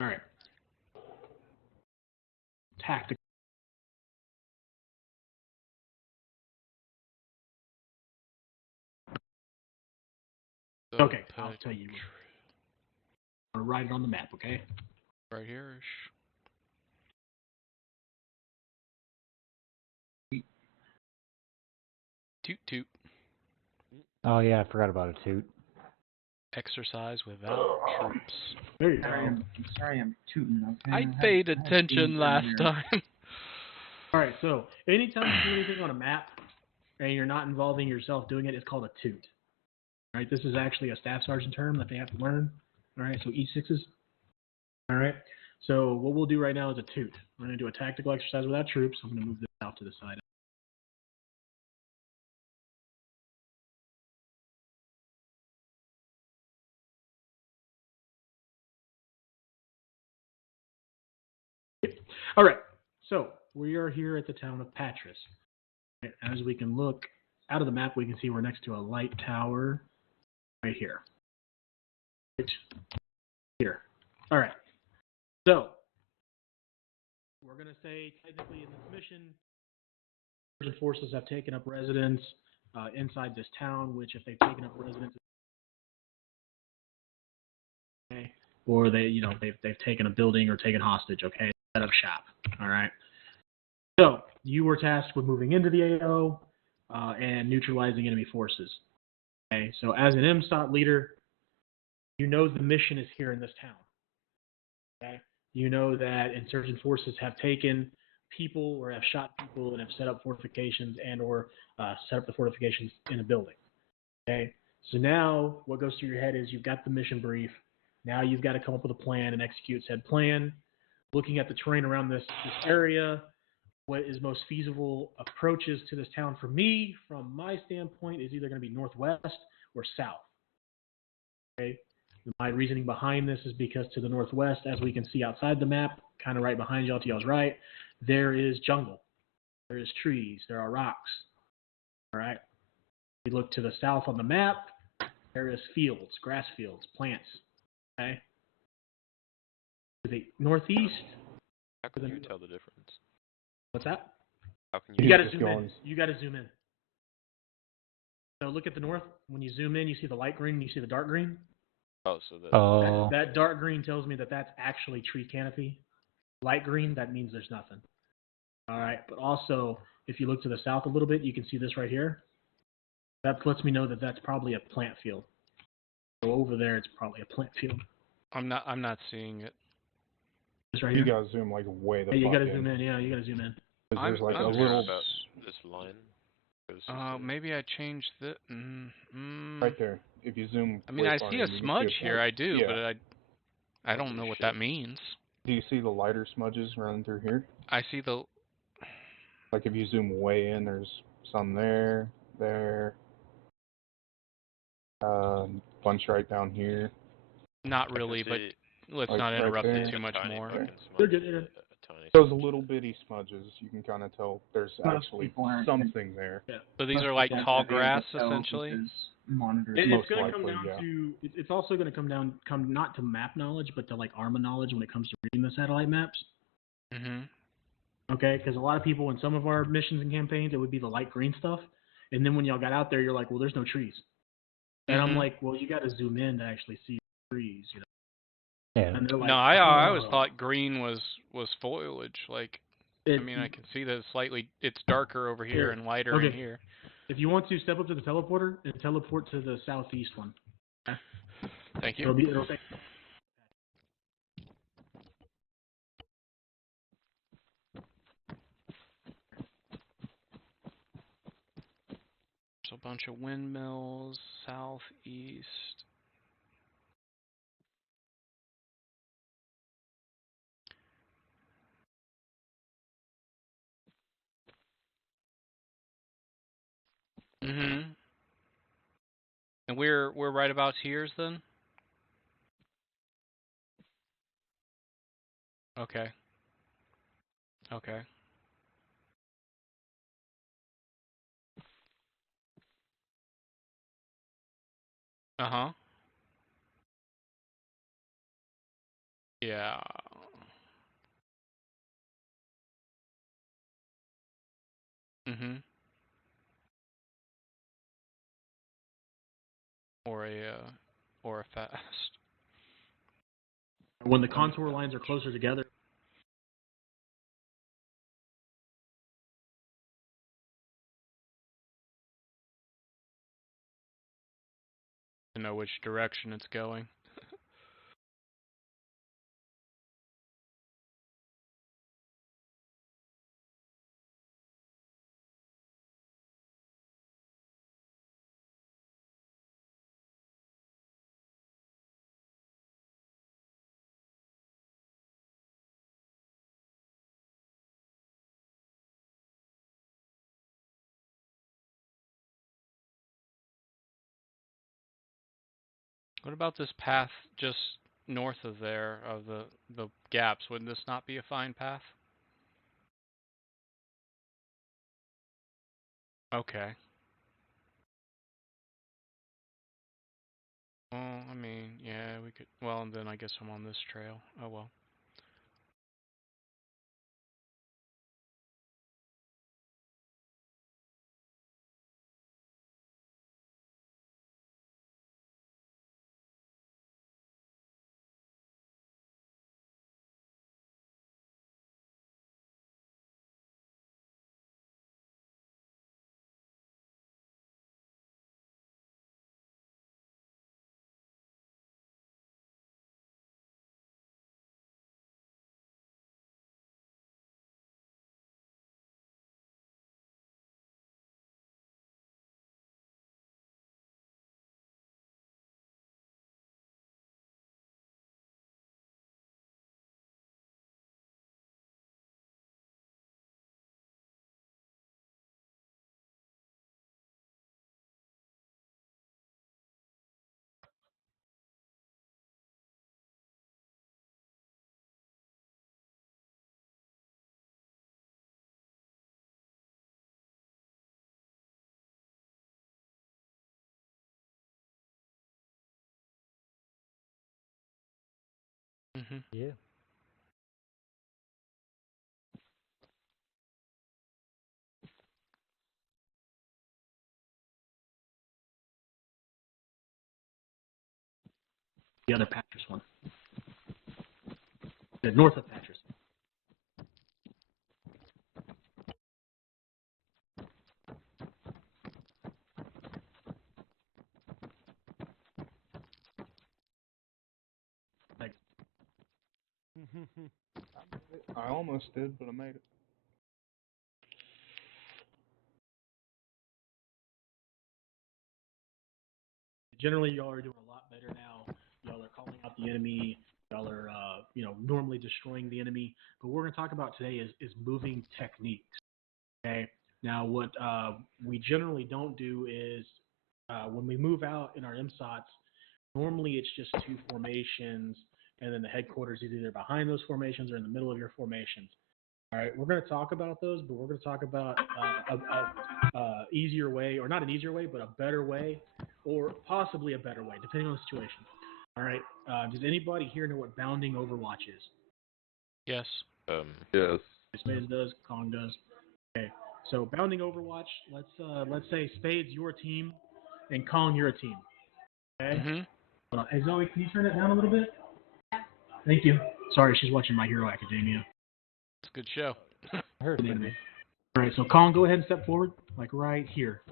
All right. Tactical. Okay, I'll tell you. I'm gonna write it on the map, okay? Right here. Toot toot. Oh yeah, I forgot about a toot. Exercise without troops. There you go. Sorry, I'm tooting. Okay? I paid attention last time. All right. So anytime you do anything on a map and you're not involving yourself doing it, it's called a toot. All right. This is actually a staff sergeant term that they have to learn. All right. So E6s. All right. So what we'll do right now is a toot. We're going to do a tactical exercise without troops. I'm going to move this out to the side. All right, so we are here at the town of Patras. As we can look out of the map, we can see we're next to a light tower right here. Right here. All right, so we're going to say technically in this mission, Persian forces have taken up residence inside this town, which if they've taken up residence, okay, or they've taken a building or taken hostage, okay, set up shop. All right. So you were tasked with moving into the AO and neutralizing enemy forces. Okay. So as an MSOT leader, you know the mission is here in this town. Okay. You know that insurgent forces have taken people or have shot people and have set up fortifications and or set up the fortifications in a building. Okay. So now what goes through your head is you've got the mission brief. Now you've got to come up with a plan and execute said plan. Looking at the terrain around this area, what is most feasible approaches to this town for me, from my standpoint, is either going to be northwest or south. Okay. My reasoning behind this is because to the northwest, as we can see outside the map, kind of right behind y'all to y'all's right, there is jungle. There is trees. There are rocks. All right. We look to the south on the map, there is fields, grass fields, plants. Okay. To the northeast. How can you tell the difference? What's that? How can You you? got to zoom in. You got to zoom in. So look at the north. When you zoom in, you see the light green and you see the dark green. Oh, so that. That dark green tells me that that's actually tree canopy. Light green, that means there's nothing. All right. But also, if you look to the south a little bit, you can see this right here. That lets me know that that's probably a plant field. So over there, it's probably a plant field. I'm not seeing it. This right You here. gotta zoom like way the Hey, you fuck got to in. zoom in. Yeah, you got to zoom in. 'Cause there's like I'm a just- little about this line. Maybe I changed the. right there. If you zoom. I mean, way I far see in, a you can smudge see here. I do, yeah. but I don't know what that means. Do you see the lighter smudges running through here? I see the. Like if you zoom way in, there's some there, bunch right down here. Not really, but let's like not right interrupt there. it too much more. They're good. Those little bitty smudges, you can kind of tell there's Most actually people aren't- something there. Yeah. So these Most are like people tall won't be able to grass, tell essentially. because monitors. It's Most going to come likely, down yeah. to. It's also going to come not to map knowledge, but to like ARMA knowledge when it comes to reading the satellite maps. Mhm. Okay, because a lot of people in some of our missions and campaigns, it would be the light green stuff, and then when y'all got out there, you're like, well, there's no trees, and I'm like, well, you got to zoom in to actually see trees, you know. Yeah. And they're like, No, I always "Oh." thought green was foliage. Like, I mean, I can see that it's darker over here and lighter in Okay. here. If you want to step up to the teleporter and teleport to the southeast one. Okay? Thank you. It'll say. There's a bunch of windmills southeast. Mhm. And we're right about here's then. Okay. Okay. Uh-huh. Yeah. Mhm. Or a fast. When the contour lines are closer together. To know which direction it's going. What about this path just north of there, of the gaps? Wouldn't this not be a fine path? Okay. Well, I mean, yeah, we could... Well, and then I guess I'm on this trail. Oh, well. Mm-hmm. Yeah. The other Patras one. The north of Patras. Like, I almost did, but I made it. generally, y'all are doing a lot better now. Y'all are calling out the enemy. Y'all are, normally destroying the enemy. But what we're going to talk about today is moving techniques. Okay. Now, what we generally don't do is when we move out in our MSOTs, normally it's just two formations, and then the headquarters is either behind those formations or in the middle of your formations. All right, we're going to talk about those, but we're going to talk about a easier way, or not an easier way, but a better way, or possibly a better way, depending on the situation. All right, does anybody here know what bounding Overwatch is? Yes. Yes. Spades does, Kong does. Okay, so bounding Overwatch. Let's say Spades your team, and Kong your team. Okay. Mm-hmm. Hey Zoe, can you turn it down a little bit? Thank you. Sorry, she's watching My Hero Academia. It's a good show. I heard it. All right, so Kong, go ahead and step forward, like right here.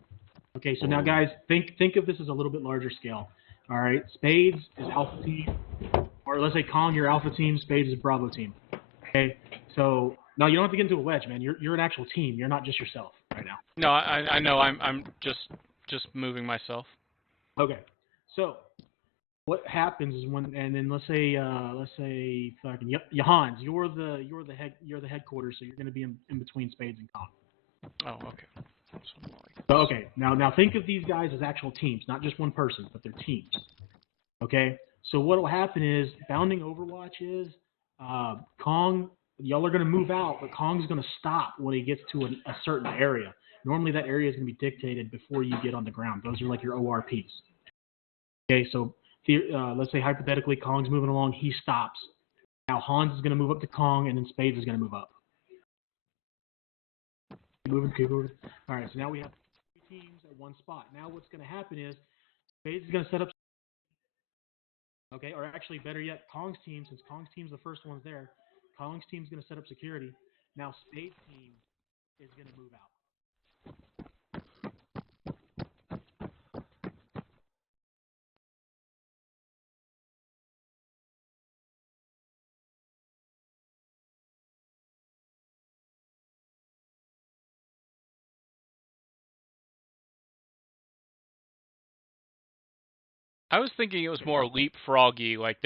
Okay, so now guys, think of this as a little bit larger scale. All right, Spades is Alpha Team, or let's say Kong, you're Alpha Team, Spades is Bravo Team. Okay, so now you don't have to get into a wedge, man. You're an actual team. You're not just yourself right now. No, I know. I'm just moving myself. Okay, so what happens is and then let's say fucking Johans, you're the headquarters, so you're going to be in between Spades and Kong. Oh, okay. So, okay, now think of these guys as actual teams, not just one person, but they're teams. Okay, so what will happen is bounding Overwatch is Kong. Y'all are going to move out, but Kong's going to stop when he gets to a certain area. Normally, that area is going to be dictated before you get on the ground. Those are like your ORPs. Okay, so let's say hypothetically Kong's moving along, he stops. Now Hans is going to move up to Kong, and then Spades is going to move up. Keep moving. All right, so now we have two teams at one spot. Now what's going to happen is Spades is going to set up. Okay, or actually better yet, Kong's team, since Kong's team's the first one's there, Kong's team's going to set up security. Now Spades' team is going to move out. I was thinking it was more leapfroggy, like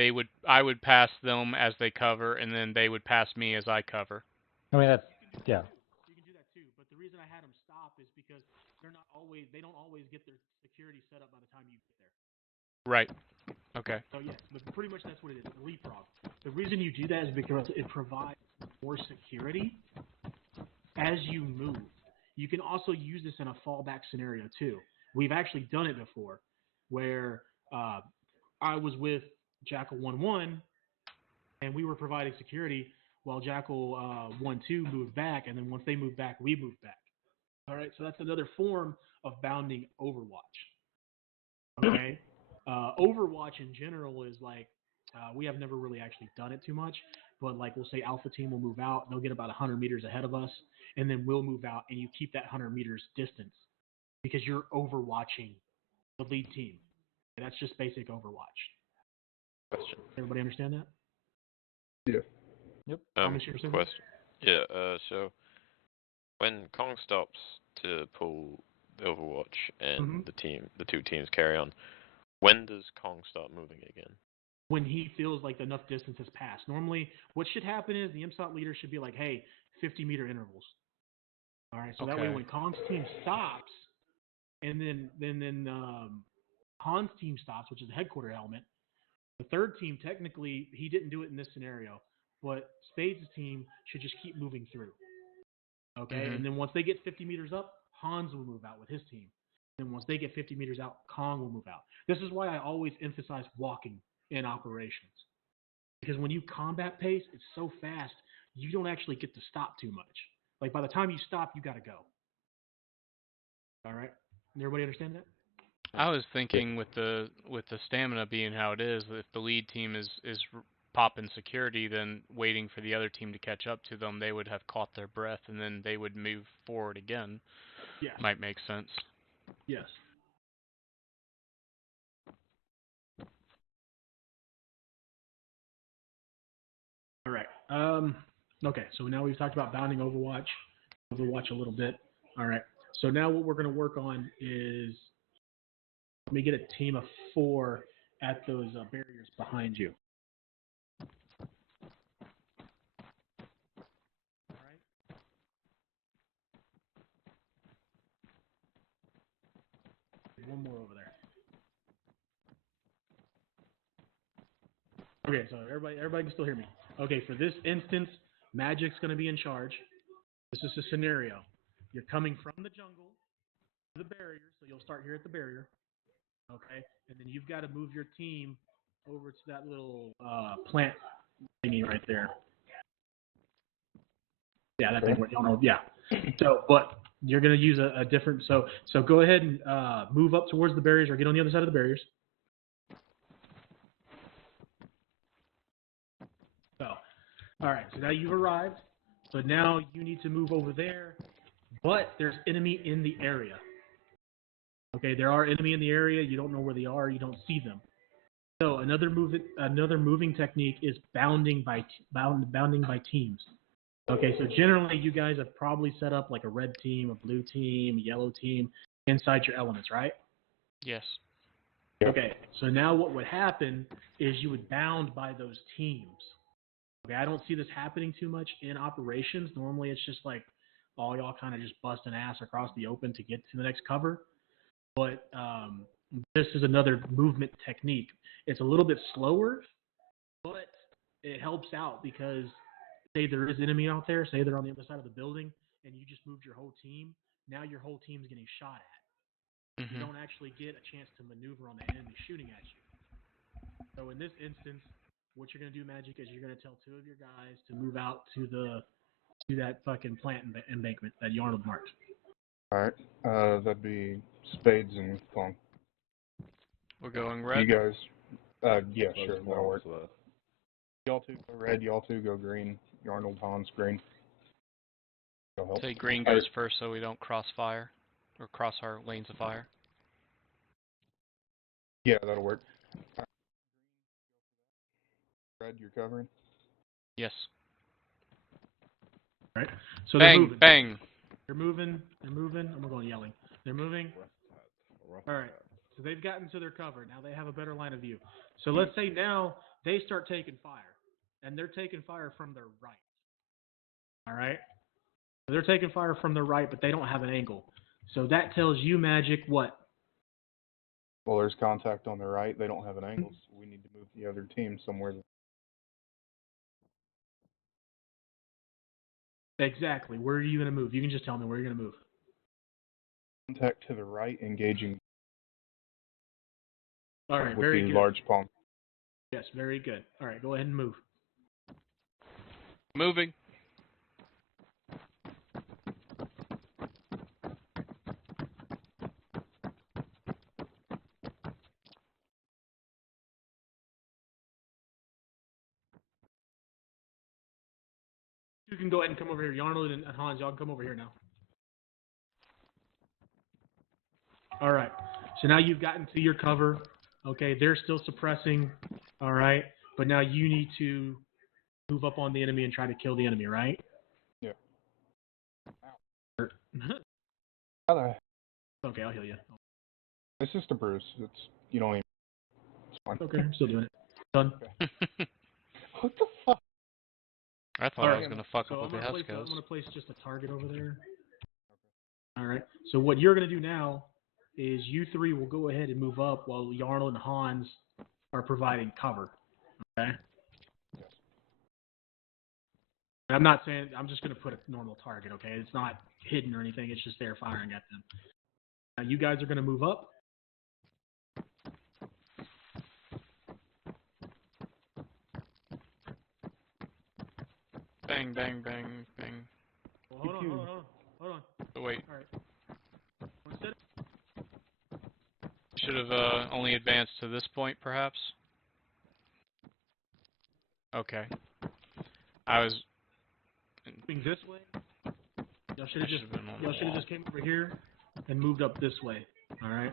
I would pass them as they cover, and then they would pass me as I cover. I mean, that's, yeah. You can do that too, but the reason I had them stop is because they don't always get their security set up by the time you get there. Right. Okay. So yeah, but pretty much that's what it is, a leapfrog. The reason you do that is because it provides more security as you move. You can also use this in a fallback scenario too. We've actually done it before, where I was with Jackal 1-1, and we were providing security while Jackal 1-2 moved back, and then once they moved back, we moved back. All right, so that's another form of bounding Overwatch. Okay, Overwatch in general is like we have never really actually done it too much, but like we'll say Alpha Team will move out, they'll get about 100 meters ahead of us, and then we'll move out, and you keep that 100 meters distance because you're overwatching the lead team. And that's just basic Overwatch. Question. Everybody understand that? Yeah. Yep. Question. Yeah. So when Kong stops to pull the Overwatch and the two teams carry on, when does Kong start moving again? When he feels like enough distance has passed. Normally, what should happen is the MSOT leader should be like, hey, 50-meter intervals. All right, so that way when Kong's team stops, and then Han's team stops, which is the headquarter element, the third team, technically, he didn't do it in this scenario, but Spades' team should just keep moving through. Okay, and then once they get 50 meters up, Hans will move out with his team. And once they get 50 meters out, Kong will move out. This is why I always emphasize walking in operations. Because when you combat pace, it's so fast, you don't actually get to stop too much. Like, by the time you stop, you got to go. All right? Everybody understand that? I was thinking with the stamina being how it is, if the lead team is popping security, then waiting for the other team to catch up to them, they would have caught their breath, and then they would move forward again. Yes. Might make sense. Yes. All right. Okay, so now we've talked about bounding Overwatch a little bit. All right. So now what we're going to work on is, let me get a team of 4 at those barriers behind you. All right. One more over there. Okay, so everybody can still hear me. Okay, for this instance, Magic's going to be in charge. This is a scenario. You're coming from the jungle to the barrier, so you'll start here at the barrier. Okay, and then you've got to move your team over to that little plant thingy right there. Yeah, that thing. Y'all know. Yeah. So, but you're going to use a different. So go ahead and move up towards the barriers, or get on the other side of the barriers. So, all right. So now you've arrived. So now you need to move over there, but there's enemy in the area. Okay, there are enemy in the area. You don't know where they are. You don't see them. So another moving technique is bounding by teams. Okay, so generally you guys have probably set up like a red team, a blue team, a yellow team inside your elements, right? Yes. Okay, so now what would happen is you would bound by those teams. Okay, I don't see this happening too much in operations. Normally it's just like all y'all kind of just busting ass across the open to get to the next cover. But this is another movement technique. It's a little bit slower, but it helps out because say there is enemy out there, say they're on the other side of the building, and you just moved your whole team, now your whole team's getting shot at. You don't actually get a chance to maneuver on the enemy shooting at you. So in this instance, what you're going to do, Magic, is you're going to tell 2 of your guys to move out to that fucking plant embankment that Yarnold marked. All right. That'd be Spades and Kong. We're going red. You guys, yeah, Those sure, that'll work. ones, Y'all 2 go red, y'all 2 go green. Arnold, Hans, green. Go help. Say green goes first so we don't cross fire, or cross our lanes of fire. Yeah, that'll work. Red, you're covering? Yes. All right. So bang, bang. They're moving. I'm going yelling. They're moving. All right. So they've gotten to their cover. Now they have a better line of view. So let's say now they start taking fire. And they're taking fire from their right. All right? So they're taking fire from their right, but they don't have an angle. So that tells you, Magic, what? Well, there's contact on the right. They don't have an angle, so we need to move the other team somewhere. Exactly. Where are you going to move? You can just tell me where you're going to move. Contact to the right, engaging All right, with very the good. large palm. Yes, very good. All right, go ahead and move. Moving. You can go ahead and come over here. Yarnold and Hans, y'all can come over here now. All right. So now you've gotten to your cover. Okay, they're still suppressing. All right. But now you need to move up on the enemy and try to kill the enemy, right? Yeah. okay, I'll heal you. It's just a bruise. You don't even. It's fine. Okay, I'm still doing it. Done. Okay. What the fuck? I thought I was going to fuck up with the I'm Heskos. going to place just a target over there. All right. So what you're going to do now is you three will go ahead and move up while Yarnold and Hans are providing cover. Okay? Yes. I'm not saying, I'm just going to put a normal target, okay? It's not hidden or anything. It's just there firing at them. Now you guys are going to move up. Bang, bang, bang, bang. Well, hold on. Oh, wait. All right. Instead Should have only advanced to this point, perhaps? Okay. I was... moving this way, y'all should have just came over here and moved up this way. All right.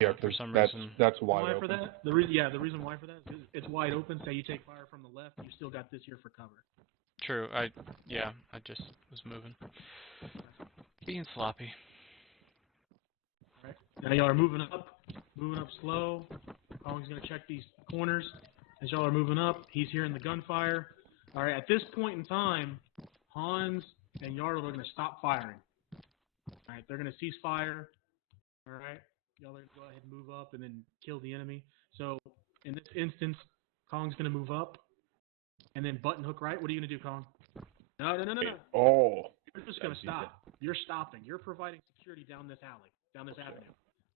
Yeah, For some that's reason. wide Why open. for that? The reason why for that is it's wide open. Say you take fire from the left, you still got this here for cover. True. I just was moving. Being sloppy. All right. Now y'all are moving up slow. Kong's gonna check these corners. As y'all are moving up, he's hearing the gunfire. All right. At this point in time, Hans and Yarl are gonna stop firing. All right. They're gonna cease fire. All right. Y'all are gonna go ahead and move up and then kill the enemy. So in this instance, Kong's gonna move up and then button hook right. What are you gonna do, Kong? No. Oh. You're just gonna stop. You're stopping. You're providing security down this alley, down this avenue.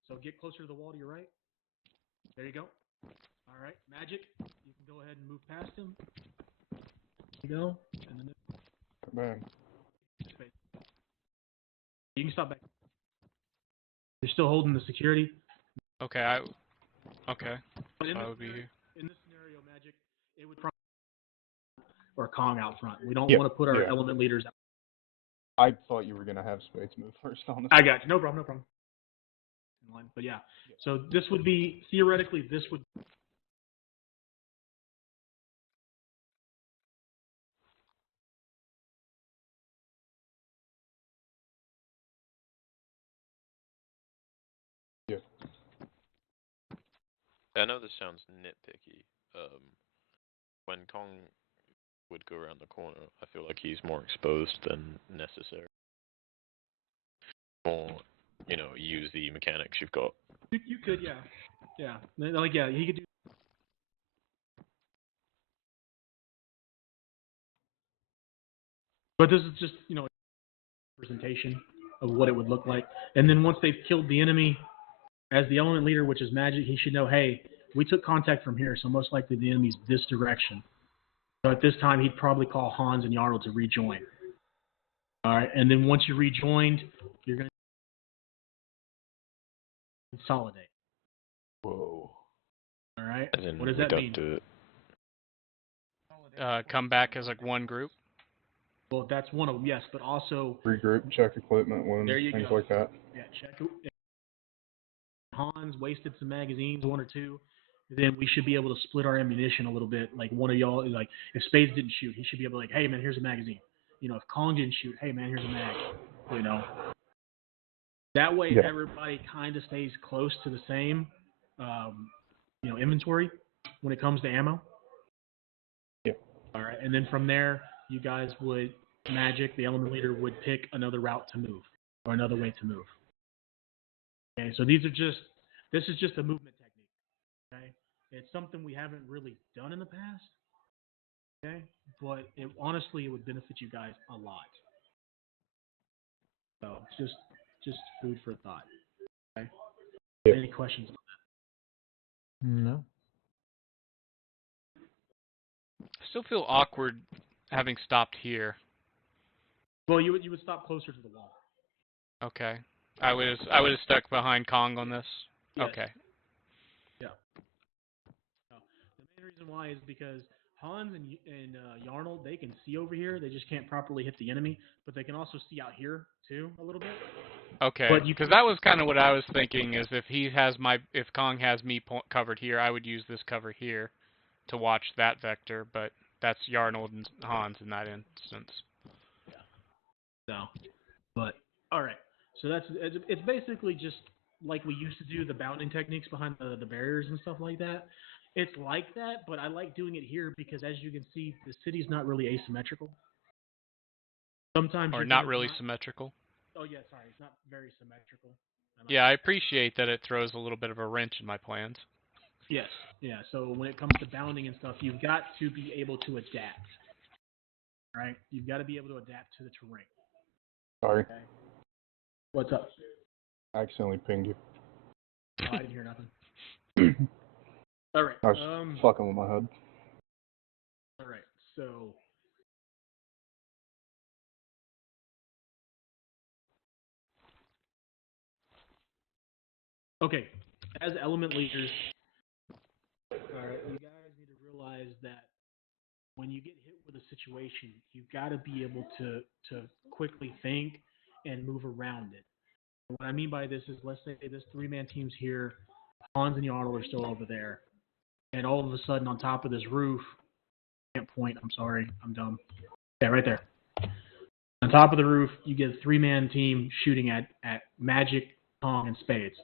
So get closer to the wall to your right. There you go. All right, Magic. You can go ahead and move past him. There you go. And then Man. you can stop back. You're still holding the security. Okay, okay. But in So I this would be here. In this scenario, Magic, it would probably or Kong out front. We don't Yeah, want to put our yeah. element leaders out. I thought you were gonna have Spades move first, honestly. I got you. No problem. But yeah. So this would be theoretically this would. Yeah. I know this sounds nitpicky. When Kong would go around the corner, I feel like he's more exposed than necessary. Or, use the mechanics you've got. You could, yeah. Like, yeah, he could do. But this is just, a representation of what it would look like. And then once they've killed the enemy, as the element leader, which is Magic, he should know, hey, we took contact from here, so most likely the enemy's this direction. So at this time, he'd probably call Hans and Jarl to rejoin. All right, and then once you rejoined, you're going to consolidate. Whoa. All right, As in what does that mean? Come back as like one group. Well, that's one of them, yes, but also... Regroup, check equipment, wounds, there you things go. like that. Yeah, check. Hans wasted some magazines, one or two. Then we should be able to split our ammunition a little bit. Like one of y'all, like if Spades didn't shoot, he should be able to hey man, here's a magazine. If Kong didn't shoot, hey man, here's a mag. That way everybody kind of stays close to the same, inventory when it comes to ammo. Yeah. All right, and then from there, you guys would Magic, the element leader would pick another route to move or another way to move. Okay, so this is just a movement technique. Okay, it's something we haven't really done in the past. Okay, but honestly, it would benefit you guys a lot. So it's just food for thought. Okay. Yeah. Any questions on No. I still feel awkward having stopped here. that? Well, you would stop closer to the wall. Okay. I would have stuck behind Kong on this. Yes. Okay. Yeah. No. The main reason why is because Hans and Yarnold, they can see over here. They just can't properly hit the enemy, but they can also see out here too a little bit. Okay. But Because that was kind of what I was thinking. Is if Kong has me covered here, I would use this cover here to watch that vector. But that's Yarnold and Hans in that instance. No. But all right. So it's basically just like we used to do the bounding techniques behind the barriers and stuff like that. It's like that, but I like doing it here because, as you can see, the city's not really asymmetrical. Sometimes Or you're not gonna really symmetrical. Oh yeah, sorry, it's not very symmetrical. Yeah, I appreciate that it throws a little bit of a wrench in my plans. Yes, yeah. So when it comes to bounding and stuff, you've got to be able to adapt. Right? You've got to be able to adapt to the terrain. Sorry, Okay. What's up? I accidentally pinged you. Oh, I didn't hear nothing. All right. I was fucking with my head. All right. So. Okay. As element leaders, all right, you guys need to realize that when you get hit with a situation, you've got to be able to quickly think and move around it. What I mean by this is, let's say this three-man team's here, Hans and Yarnold are still over there, and all of a sudden on top of this roof, I can't point, I'm sorry, I'm dumb. Yeah, right there. On top of the roof, you get a three-man team shooting at Magic, Kong, and Spades.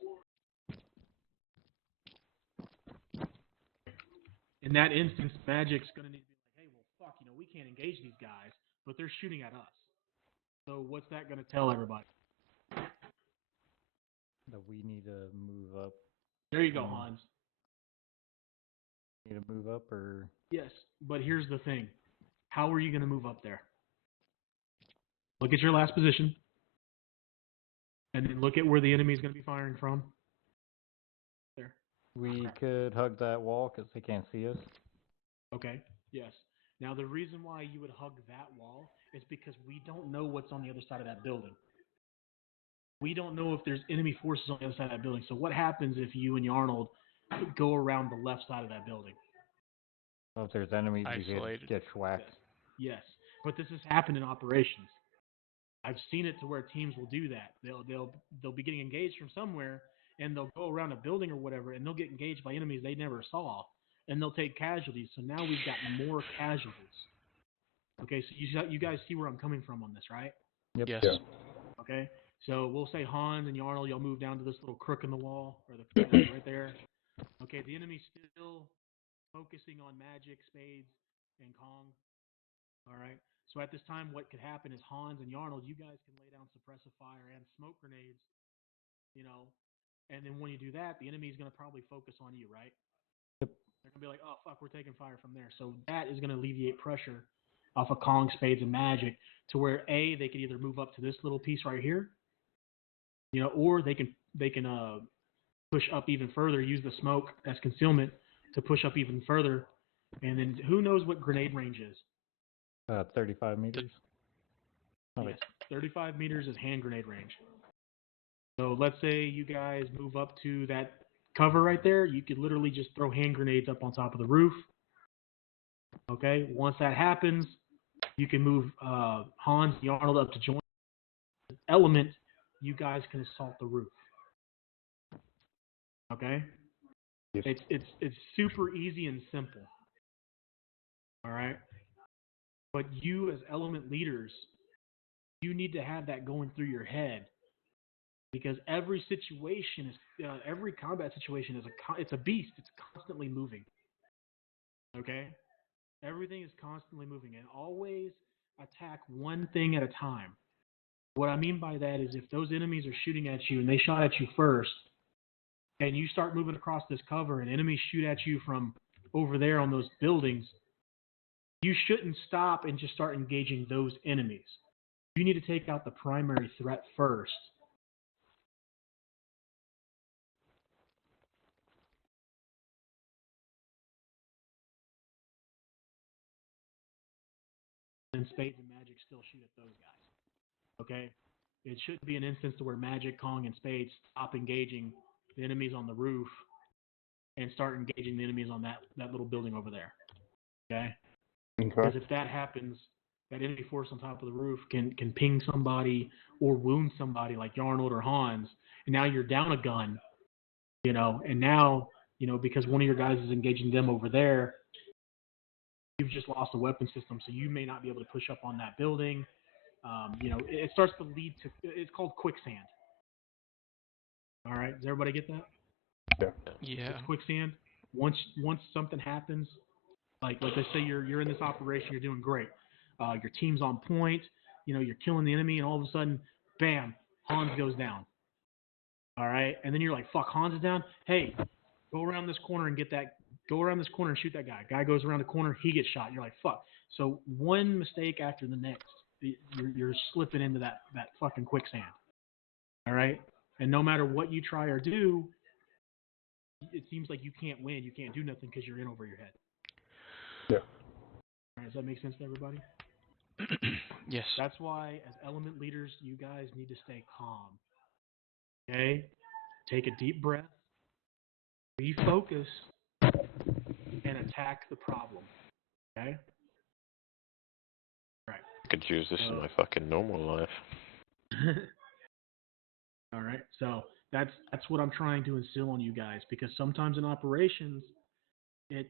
In that instance, Magic's going to need to be like, hey, well, fuck, we can't engage these guys, but they're shooting at us. So what's that going to tell everybody? That we need to move up. There you go, Hans. Need to move up, or? Yes, but here's the thing. How are you going to move up there? Look at your last position, and then look at where the enemy is going to be firing from. There. We could hug that wall because they can't see us. Okay, yes. Now, the reason why you would hug that wall is because we don't know what's on the other side of that building. We don't know if there's enemy forces on the other side of that building. So what happens if you and Yarnold go around the left side of that building? Well, if there's enemies, Isolated. you get schwacked. Yes, but this has happened in operations. I've seen it to where teams will do that. They'll be getting engaged from somewhere, and they'll go around a building or whatever, and they'll get engaged by enemies they never saw, and they'll take casualties. So now we've got more casualties. Okay, so you guys see where I'm coming from on this, right? Yep. Yes. Yeah. Okay, so we'll say Hans and Yarnold, y'all move down to this little crook in the wall, or the right there. Okay, the enemy's still focusing on Magic, Spades, and Kong. All right. So at this time, what could happen is Hans and Yarnold, you guys can lay down suppressive fire and smoke grenades, and then when you do that, the enemy is going to probably focus on you, right? Yep. They're going to be like, oh, fuck, we're taking fire from there. So that is going to alleviate pressure off of Kong, Spades, and Magic to where, A, they could either move up to this little piece right here, or they can push up even further, use the smoke as concealment to push up even further, and then who knows what grenade range is? 35 meters. Yes, 35 meters is hand grenade range. So let's say you guys move up to that cover right there. You could literally just throw hand grenades up on top of the roof. Okay, once that happens, you can move Hans and Yarnold up to join the element. You guys can assault the roof. Okay, Yes. it's super easy and simple. All right, but you as element leaders, you need to have that going through your head. Because every situation is, every combat situation it's a beast. It's constantly moving. Okay, everything is constantly moving, and always attack one thing at a time. What I mean by that is if those enemies are shooting at you and they shot at you first, and you start moving across this cover and enemies shoot at you from over there on those buildings, you shouldn't stop and just start engaging those enemies. You need to take out the primary threat first. And Spades and Magic still shoot at those guys. Okay? It shouldn't be an instance to where Magic, Kong, and Spades stop engaging the enemies on the roof and start engaging the enemies on that little building over there. Okay? Because if that happens, that enemy force on top of the roof can ping somebody or wound somebody like Yarnold or Hans, and now you're down a gun, and now, because one of your guys is engaging them over there, you've just lost a weapon system, so you may not be able to push up on that building. It starts to lead to, it's called quicksand. All right, does everybody get that? Yeah. It's quicksand. Once something happens, like let's say you're in this operation, you're doing great. Your team's on point, you're killing the enemy, and all of a sudden, bam, Hans goes down. All right, and then you're like, fuck, Hans is down. Hey, go around this corner and go around this corner and shoot that guy. Guy goes around the corner, he gets shot. You're like, fuck. So one mistake after the next, you're slipping into that fucking quicksand. All right, and no matter what you try or do, it seems like you can't win. You can't do nothing because you're in over your head. Yeah. All right, does that make sense to everybody? Yes. That's why, as element leaders, you guys need to stay calm. Okay? Take a deep breath, refocus, and attack the problem. Okay? All right. I could use this in my fucking normal life. All right. So that's what I'm trying to instill on you guys, because sometimes in operations, it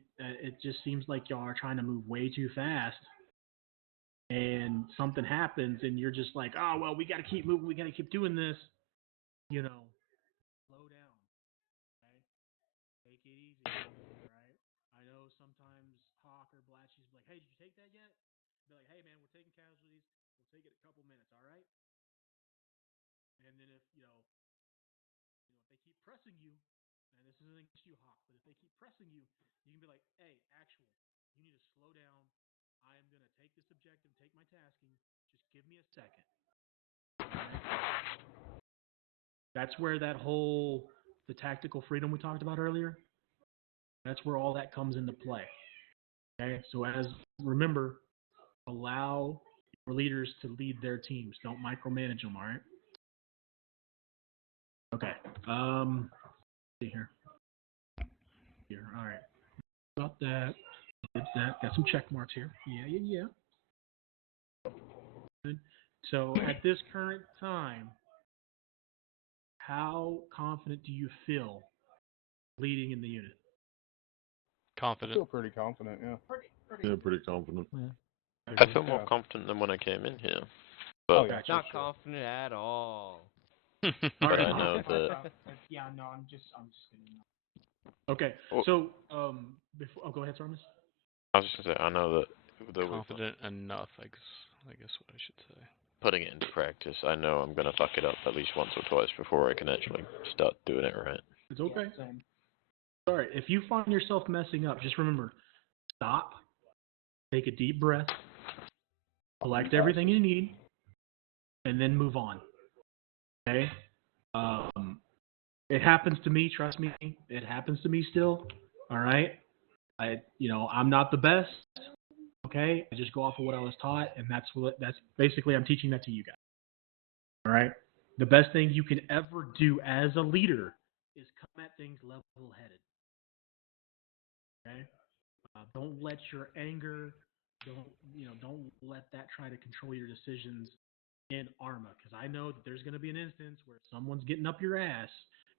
just seems like y'all are trying to move way too fast, and something happens, and you're just like, oh well, we got to keep moving, we got to keep doing this. Slow down. Okay. Take it easy. All right. I know sometimes Hawk or Blatchy's like, hey, did you take that yet? Be like, hey man, we're taking casualties. We'll take it a couple minutes. All right. And then if if they keep pressing you, and this isn't against you, Hawk, but if they keep pressing you, you can be like, hey, actual, you need to slow down. I am gonna take this objective, take my tasking. Just give me a second. That's where the tactical freedom we talked about earlier, that's where all that comes into play. Okay, so remember, allow your leaders to lead their teams. Don't micromanage them, all right? Okay. See here. All right. About that. Did that. Got some check marks here. Yeah. Good. So at this current time, how confident do you feel leading in the unit? I Confident. feel pretty confident, yeah. Pretty confident. Yeah. I feel more confident than when I came in here. But Oh, yeah. Not confident at all. But I know that. Yeah, no, I'm just kidding. Okay. Well, So go ahead, Sarmus. I was just gonna say, I know that with Confident enough, I guess what I should say. putting it into practice, I know I'm gonna fuck it up at least once or twice before I can actually start doing it right. It's okay. Yeah, same. All right. If you find yourself messing up, just remember, stop, take a deep breath, collect everything you need, and then move on. Okay? It happens to me, trust me. It happens to me still. All right? I'm not the best. Okay? I just go off of what I was taught, and that's basically I'm teaching that to you guys. All right? The best thing you can ever do as a leader is come at things level-headed. Okay? Don't let your anger, don't let that try to control your decisions in Arma, because I know that there's going to be an instance where someone's getting up your ass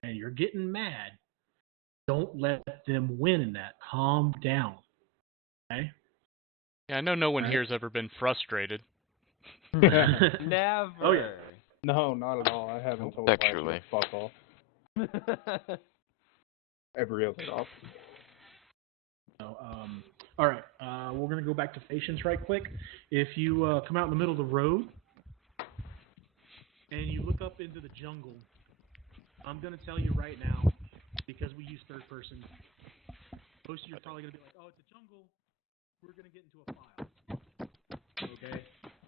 and you're getting mad. Don't let them win in that. Calm down. Okay? Yeah, I know no one here's ever been frustrated. Never. Oh, yeah. No, not at all. I haven't told Actually. Blatchy to fuck off. Every other off. So, all right. We're going to go back to Patience right quick. If you come out in the middle of the road, and you look up into the jungle, I'm going to tell you right now, because we use third person, most of you are probably going to be like, oh, it's a jungle, we're going to get into a file. Okay?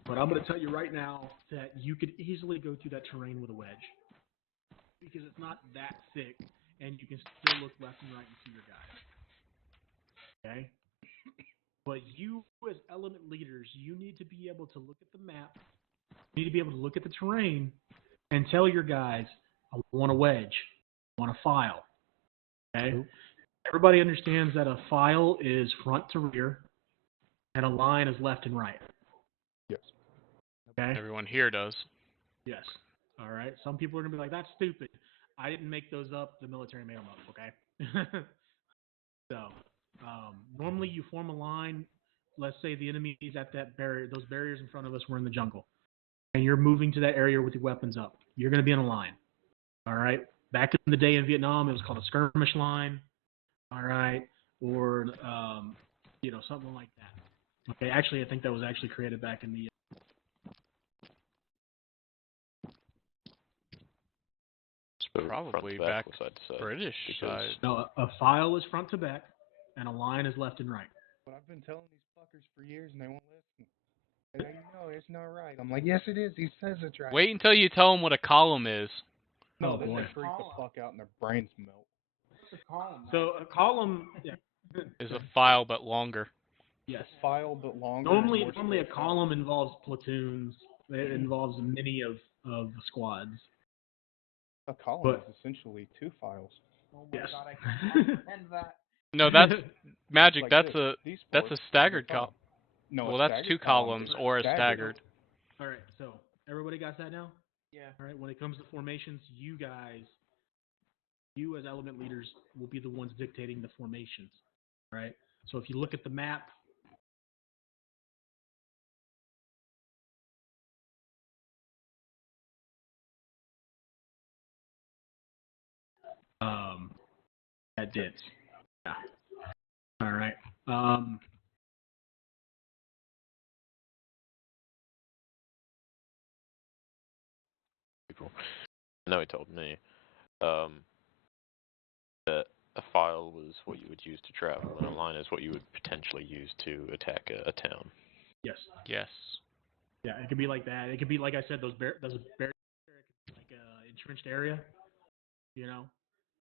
But I'm going to tell you right now that you could easily go through that terrain with a wedge. Because it's not that thick, and you can still look left and right and see your guys. Okay? But you, as element leaders, you need to be able to look at the map, you need to be able to look at the terrain, and tell your guys, I want a wedge, I want a file. Okay? Everybody understands that a file is front to rear, and a line is left and right. Yes. Okay? Everyone here does. Yes. All right. Some people are going to be like, that's stupid. I didn't make those up. The military made them up, okay? So, normally you form a line. Let's say the enemy is at that barrier. Those barriers in front of us were in the jungle. And you're moving to that area with your weapons up. You're going to be in a line. All right? Back in the day in Vietnam, it was called a skirmish line. All right? Or, something like that. Okay, actually, I think that was actually created back in the Probably back British side. No, a file is front to back, and a line is left and right. But I've been telling these fuckers for years, and they won't listen. And they know it's not right. I'm like, yes, it is. He says it's right. Wait until you tell them what a column is. No, Oh, then boy. they freak the fuck out and their brains melt. What's a column? So a column Is a file but longer. Yes. File, but longer. Normally a column involves platoons. It involves many of the squads. A column is essentially 2 files. Oh my Yes. god, I can comprehend that. No, that's Magic. Like that's this. a staggered column. No, well, a that's staggered 2 columns or a staggered. All right. So everybody got that now? Yeah. All right. When it comes to formations, you as element leaders will be the ones dictating the formations. All right. So if you look at the map. That did. Yeah. All right. People. No, he told me that a file was what you would use to travel, and a line is what you would potentially use to attack a town. Yes. Yes. Yeah, it could be like that. It could be like I said, those barriers, like a entrenched area. You know,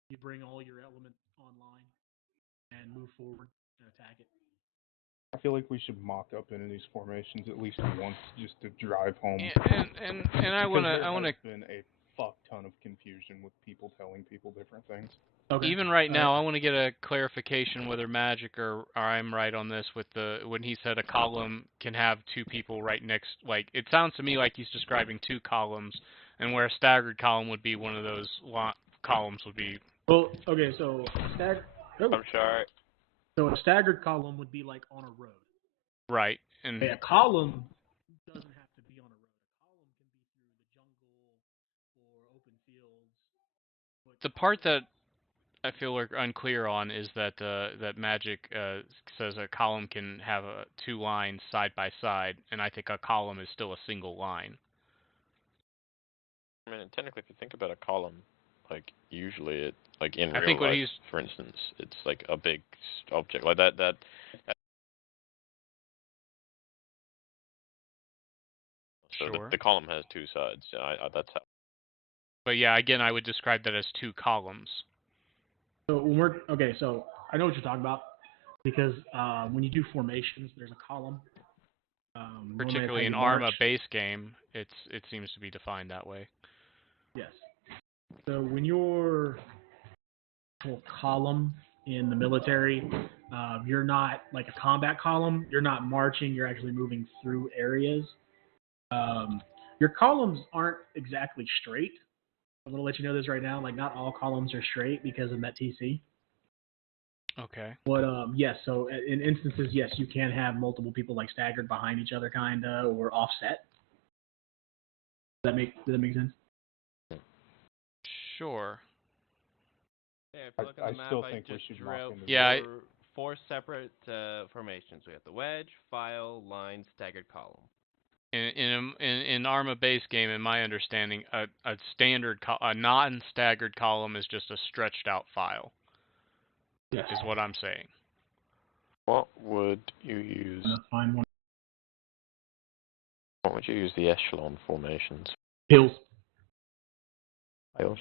you bring all your elements online and move forward and attack it. I feel like we should mock up into these formations at least once, just to drive home. And I wanna There's been a fuck ton of confusion with people telling people different things. Okay. Even right now, I want to get a clarification whether Magic or I'm right on this with when he said a column can have 2 people right next. Like, it sounds to me like he's describing 2 columns, and where a staggered column would be one of those columns would be. Well, okay, so I'm sorry. So a staggered column would be like on a road. Right, and a column doesn't have to be on a road. A column can be through the jungle or open fields. The part that I feel we're unclear on is that that Magic says a column can have 2 lines side by side, and I think a column is still a single line. I mean, technically, if you think about a column, like usually it, like in real think what life, he's for instance, it's like a big object like that. So Sure. the column has 2 sides. That's how. But yeah, again, I would describe that as 2 columns. So when so I know what you're talking about because when you do formations, there's a column. Particularly in Arma base game, it seems to be defined that way. Yes. So when you're a column in the military, you're not like a combat column. You're not marching. You're actually moving through areas. Your columns aren't exactly straight. I'm going to let you know this right now. Like, not all columns are straight because of MET-TC. Okay. But, yes, so in instances, yes, you can have multiple people, like, staggered behind each other, kind of, or offset. Does that make sense? Sure. Yeah, if you look at the map, still I think we just should drew mock out into four separate formations. We have the wedge, file, line, staggered column. In Arma base game, in my understanding, a non-staggered column is just a stretched out file. Yes. Is what I'm saying. What would you use? Find one. What would you use the echelon formations? Hills. Hills.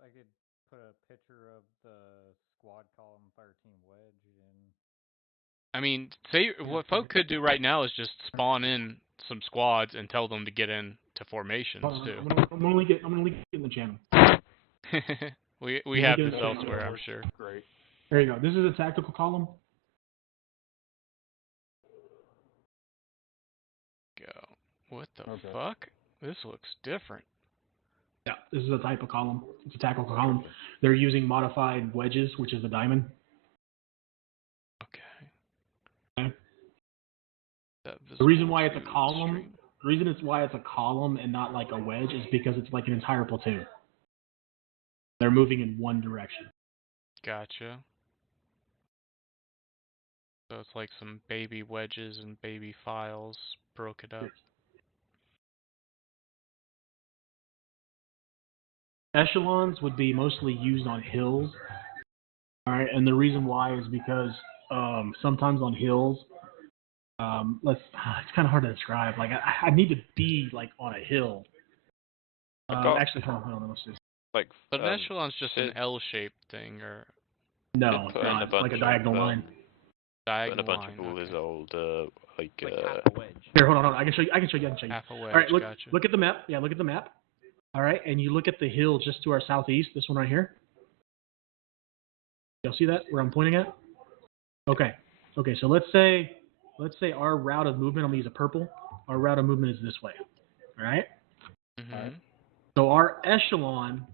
I could put a picture of the squad column fire team wedge in. I mean, what folk could do right now is just spawn in some squads and tell them to get into formations too. I'm gonna link it in the channel. we have this elsewhere, I'm sure. Great. There you go. This is a tactical column. Go. What the fuck? This looks different. Yeah, this is a type of column. It's a tactical column. They're using modified wedges, which is the diamond. Okay. The reason why it's a column, the reason it's why it's a column and not like a wedge is because it's like an entire platoon. They're moving in one direction. Gotcha. So it's like some baby wedges and baby files broken up. Echelons would be mostly used on hills. All right, and the reason why is because sometimes on hills, it's kind of hard to describe. Like I need to be like on a hill. Actually, hold on, let's just. Like, but an echelon's just an L-shaped thing, or no, it's not. It's like a diagonal line. Diagonal line. A bunch of all his old like half a wedge. Here, hold on. I can show you. Half a wedge. All right, look. Gotcha. Look at the map. Yeah, look at the map. All right, and you look at the hill just to our southeast. This one right here. Y'all see that where I'm pointing at? Okay. Okay. So let's say our route of movement. I'm gonna use a purple. Our route of movement is this way. All right. Mm-hmm. All right. So our echelon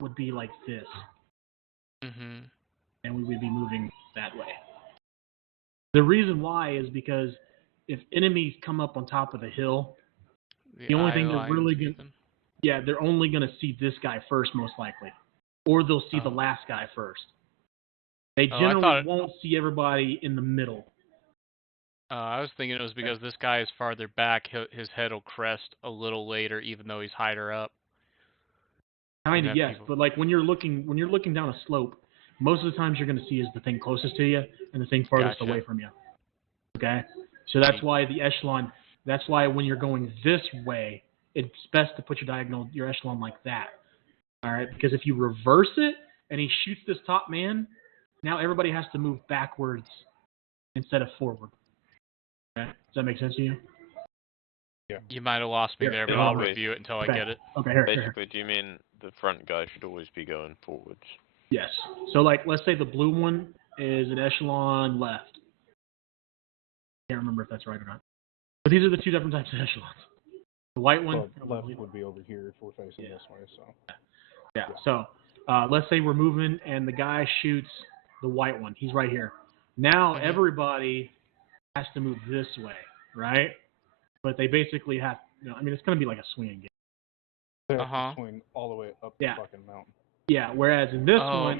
would be like this. Mm-hmm. And we would be moving that way. The reason why is because if enemies come up on top of the hill, the only thing they're really going to... Yeah, they're only going to see this guy first, most likely. Or they'll see the last guy first. They generally won't see everybody in the middle. I was thinking it was because this guy is farther back, his head will crest a little later, even though he's higher up. Kind of, yes. But like when you're looking down a slope, most of the times you're going to see is the thing closest to you and the thing farthest away from you. Okay? So that's why the echelon, that's why when you're going this way, it's best to put your echelon like that. All right? Because if you reverse it and he shoots this top man, now everybody has to move backwards instead of forward. Okay? Does that make sense to you? Yeah. You might have lost me there, but I'll review it until I get it. Okay, Basically, do you mean the front guy should always be going forwards? Yes. So, like, let's say the blue one is an echelon left. I can't remember if that's right or not. But these are the two different types of echelons. The white one... Well, left would be over here if we're facing this way, so... Yeah, so let's say we're moving and the guy shoots the white one. He's right here. Now everybody has to move this way, right? But they basically have... I mean, it's going to be like a swinging game. They have to swing all the way up the fucking mountain. Yeah, whereas in this one,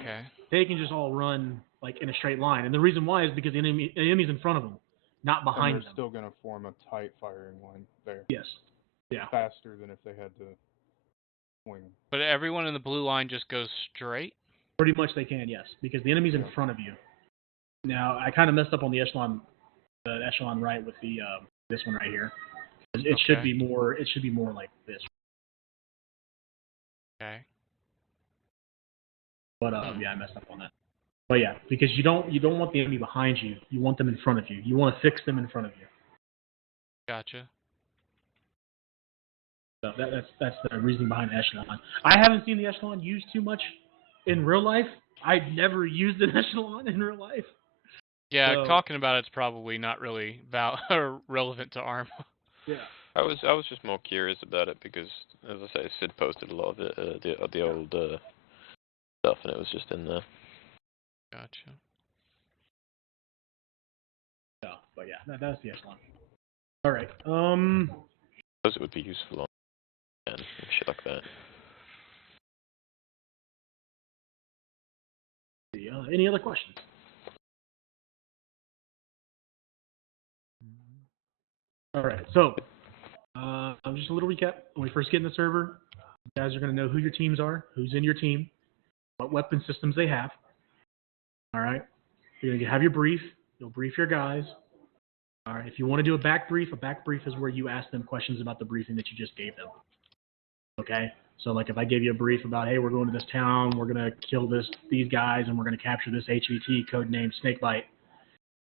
they can just all run like in a straight line. And the reason why is because the enemy's in front of them, not behind them. They're still going to form a tight firing line there. Yes. Yeah. Faster than if they had to swing. But everyone in the blue line just goes straight? Pretty much they can, yes, because the enemy's in front of you. Now, I kind of messed up on the echelon right with the this one right here. It should be more. It should be more like this. Okay. But yeah, I messed up on that. But yeah, because you don't want the enemy behind you. You want them in front of you. You want to fix them in front of you. Gotcha. So that's the reasoning behind the echelon. I haven't seen the echelon used too much in real life. I've never used an echelon in real life. Yeah, so, talking about it's probably not really relevant to Arma. Yeah. I was just more curious about it because, as I say, Sid posted a lot of it, the old stuff, and it was just in there. Gotcha. Yeah, but yeah, that's the echelon. All right. I suppose it would be useful on and shit like that. Any other questions? All right. So Just a little recap. When we first get in the server, you guys are going to know who your teams are, who's in your team, what weapon systems they have. All right? You're going to have your brief. You'll brief your guys. All right? If you want to do a back brief is where you ask them questions about the briefing that you just gave them. Okay? So, like, if I gave you a brief about, hey, we're going to this town, we're going to kill these guys, and we're going to capture this HVT, codenamed Snakebite,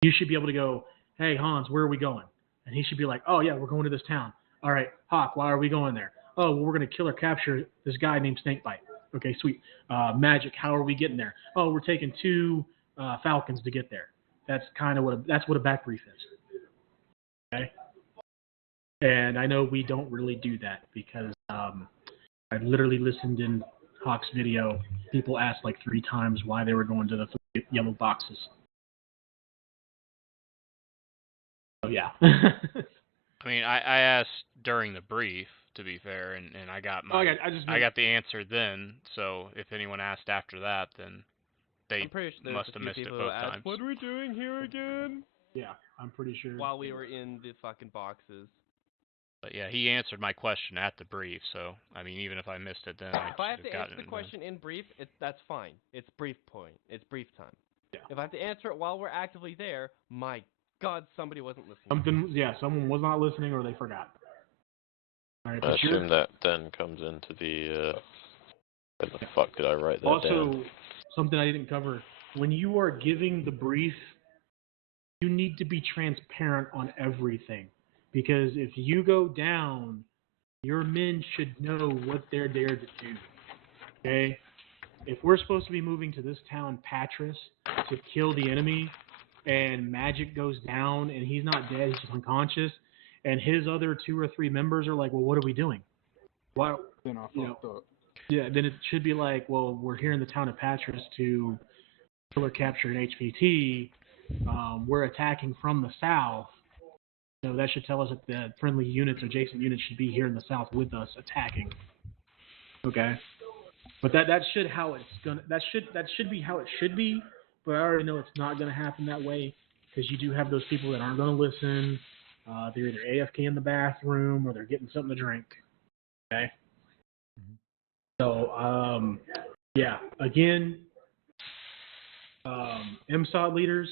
you should be able to go, hey, Hans, where are we going? And he should be like, oh, yeah, we're going to this town. All right, Hawk, why are we going there? Oh, well, we're going to kill or capture this guy named Snakebite. Okay, sweet. Magic, how are we getting there? Oh, we're taking 2 Falcons to get there. That's kind of what a back brief is. Okay? And I know we don't really do that because I've literally listened in Hawk's video. People asked like 3 times why they were going to the 3 yellow boxes. So, yeah. I mean, I asked during the brief, to be fair, and I got I got the answer then. So if anyone asked after that, then they must have missed it both times. What are we doing here again? Yeah, I'm pretty sure. While we were in the fucking boxes. But yeah, he answered my question at the brief. So I mean, even if I missed it then, if I have to answer the question in brief, that's fine. It's brief point. It's brief time. Yeah. If I have to answer it while we're actively there, my God, somebody wasn't listening. Someone was not listening or they forgot. All right, I assume that then comes into the, where the fuck did I write that down? Also, something I didn't cover, when you are giving the brief, you need to be transparent on everything. Because if you go down, your men should know what they're there to do. Okay? If we're supposed to be moving to this town, Patras, to kill the enemy, and Magic goes down, and he's not dead, he's just unconscious, and his other 2 or 3 members are like, well, what are we doing? Why, Then I fucked up. Yeah, then it should be like, well, we're here in the town of Patras to kill or capture an HVT. We're attacking from the south. So that should tell us that the friendly units or adjacent units should be here in the south with us attacking. Okay? But that should how it's gonna that should be how it should be, but I already know it's not gonna happen that way because you do have those people that aren't gonna listen. They're either AFK in the bathroom or they're getting something to drink. Okay? So yeah, again, MSOD leaders,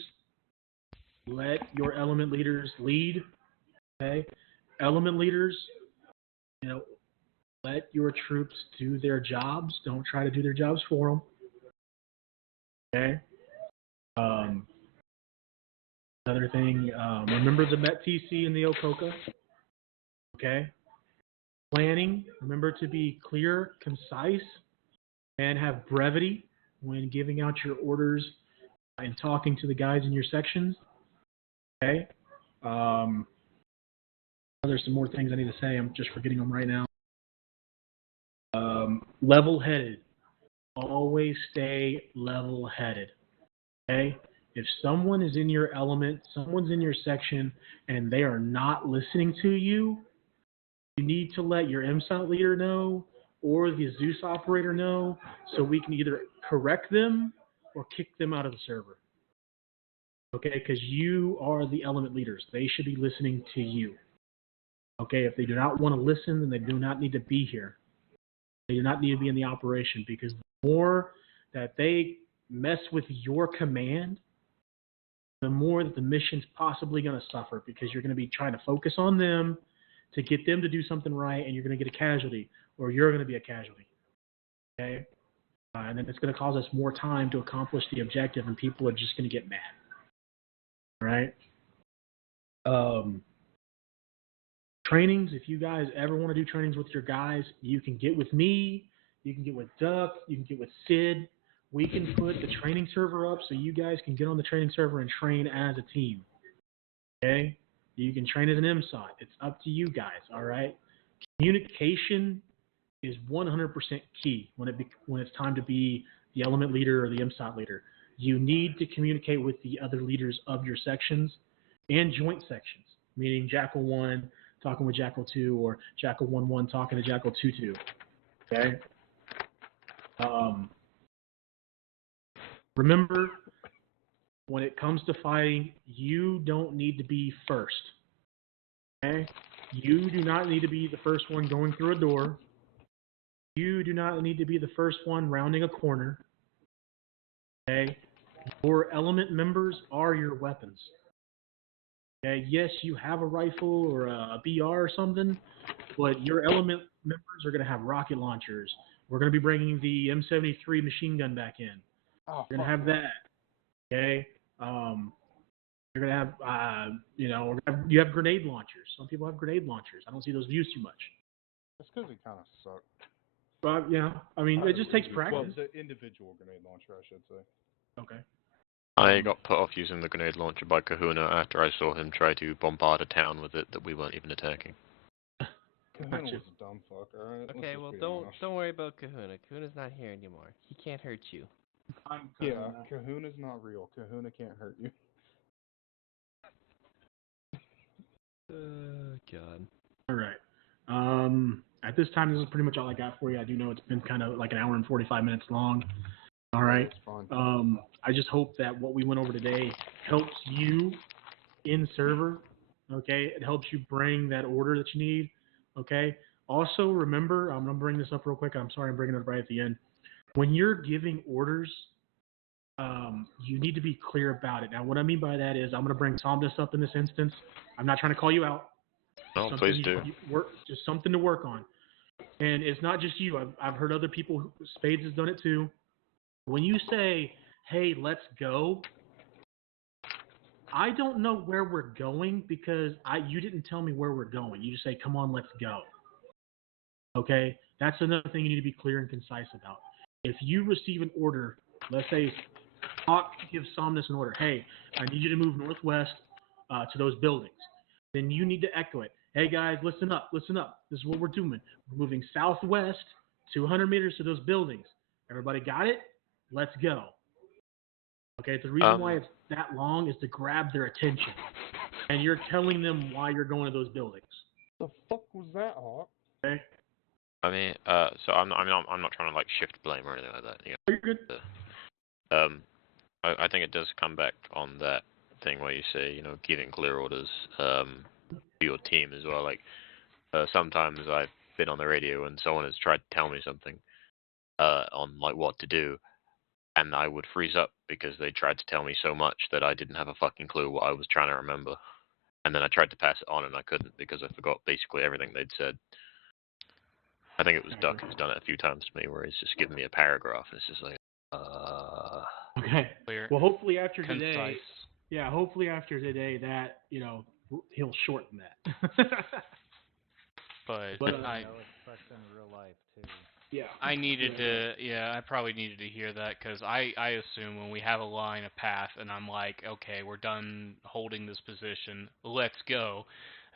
let your element leaders lead. Okay? Element leaders, let your troops do their jobs. Don't try to do their jobs for them. Okay? Another thing, remember the Met TC and the Okoka. Okay? Planning, remember to be clear, concise, and have brevity when giving out your orders and talking to the guys in your sections. Okay? There's some more things I need to say. I'm just forgetting them right now. Level-headed. Always stay level-headed. Okay? If someone is in your element, someone's in your section, and they are not listening to you, you need to let your MSOT leader know or the Zeus operator know so we can either correct them or kick them out of the server. Okay? Because you are the element leaders. They should be listening to you. Okay? If they do not want to listen, then they do not need to be here. They do not need to be in the operation because the more that they mess with your command, the more that the mission's possibly going to suffer because you're going to be trying to focus on them to get them to do something right, and you're going to get a casualty, or you're going to be a casualty. Okay? And then it's going to cause us more time to accomplish the objective, and people are just going to get mad. All right? Trainings, if you guys ever want to do trainings with your guys, you can get with me, you can get with Duck, you can get with Sid. We can put the training server up so you guys can get on the training server and train as a team. Okay? You can train as an MSOT. It's up to you guys, all right? Communication is 100% key when it's time to be the element leader or the MSOT leader. You need to communicate with the other leaders of your sections and joint sections, meaning Jackal 1 talking with Jackal 2 or Jackal 1-1 talking to Jackal 2-2. Okay? Remember, when it comes to fighting, you don't need to be first. Okay? You do not need to be the first one going through a door. You do not need to be the first one rounding a corner. Okay? Your element members are your weapons. Okay? Yes, you have a rifle or a BR or something, but your element members are going to have rocket launchers. We're going to be bringing the M73 machine gun back in. Oh, You're going to have that. Okay? You're going to have, you have grenade launchers. Some people have grenade launchers. I don't see those used too much. That's because they kind of suck. But, yeah, I mean, it just takes practice. Well, the individual grenade launcher, I should say. Okay. I got put off using the grenade launcher by Kahuna after I saw him try to bombard a town with it that we weren't even attacking. Kahuna was a dumb fuck, alright? Okay, well, don't worry about Kahuna. Kahuna's not here anymore. He can't hurt you. I'm Yeah, Kahuna's not real. Kahuna can't hurt you. God. All right. At this time, this is pretty much all I got for you. I do know it's been kind of like an hour and 45 minutes long. All right. It's fine. I just hope that what we went over today helps you in server. Okay. It helps you bring that order that you need. Okay. Also, remember, I'm going to bring this up real quick. I'm sorry I'm bringing it up right at the end. When you're giving orders, you need to be clear about it. Now, what I mean by that is I'm going to bring Somnus up in this instance. I'm not trying to call you out. No, please do. Just something to work on. And it's not just you. I've heard other people. Spades has done it too. When you say, hey, let's go, I don't know where we're going because you didn't tell me where we're going. You just say, come on, let's go. Okay? That's another thing you need to be clear and concise about. If you receive an order, let's say Hawk gives Somnus an order, hey, I need you to move northwest to those buildings. Then you need to echo it. Hey guys, listen up, listen up. This is what we're doing. We're moving southwest 200 meters to those buildings. Everybody got it? Let's go. Okay, the reason why it's that long is to grab their attention. And you're telling them why you're going to those buildings. The fuck was that, Hawk? Okay? I mean, so I'm not trying to like shift blame or anything like that. You know, You're good. I think it does come back on that thing where you say, you know, giving clear orders to your team as well. Like sometimes I've been on the radio and someone has tried to tell me something on like what to do, and I would freeze up because they tried to tell me so much that I didn't have a fucking clue what I was trying to remember. And then I tried to pass it on and I couldn't because I forgot basically everything they'd said. I think it was Duck who's done it a few times to me where he's just given me a paragraph and it's just like, Okay. Clear. Well, hopefully after Concise. today, hopefully after today that, you know, he'll shorten that. But I know it's in real life too. Yeah. I needed to, I probably needed to hear that because I assume when we have a line, a path, and I'm like, okay, we're done holding this position, let's go.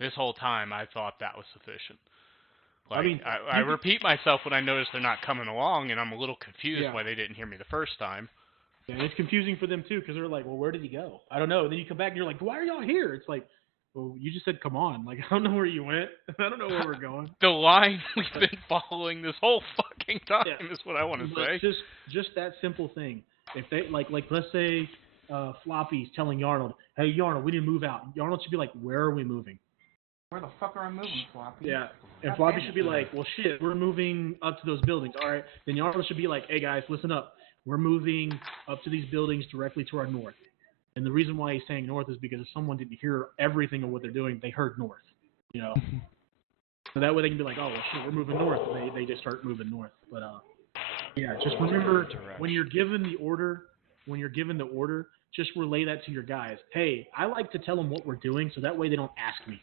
This whole time I thought that was sufficient. Like, I repeat myself when I notice they're not coming along, and I'm a little confused why they didn't hear me the first time. Yeah, and it's confusing for them too because they're like, well, where did he go? I don't know. And then you come back and you're like, why are y'all here? It's like, well, you just said, come on. Like, I don't know where you went. I don't know where we're going. The line we've been following this whole fucking time is what I want to say. Just that simple thing. If they like let's say Floppy's telling Yarnold, hey Yarnold, we need to move out. Yarnold should be like, where are we moving? Where the fuck are I moving, Floppy? Yeah. And Floppy should be like, well shit, we're moving up to those buildings. All right. Then Yarnold should be like, hey guys, listen up. We're moving up to these buildings directly to our north. And the reason why he's saying north is because if someone didn't hear everything of what they're doing, they heard north. You know. So that way they can be like, oh well, shit, we're moving north, and they just start moving north. But yeah, just remember when you're given the order, just relay that to your guys. Hey, I like to tell them what we're doing, so that way they don't ask me.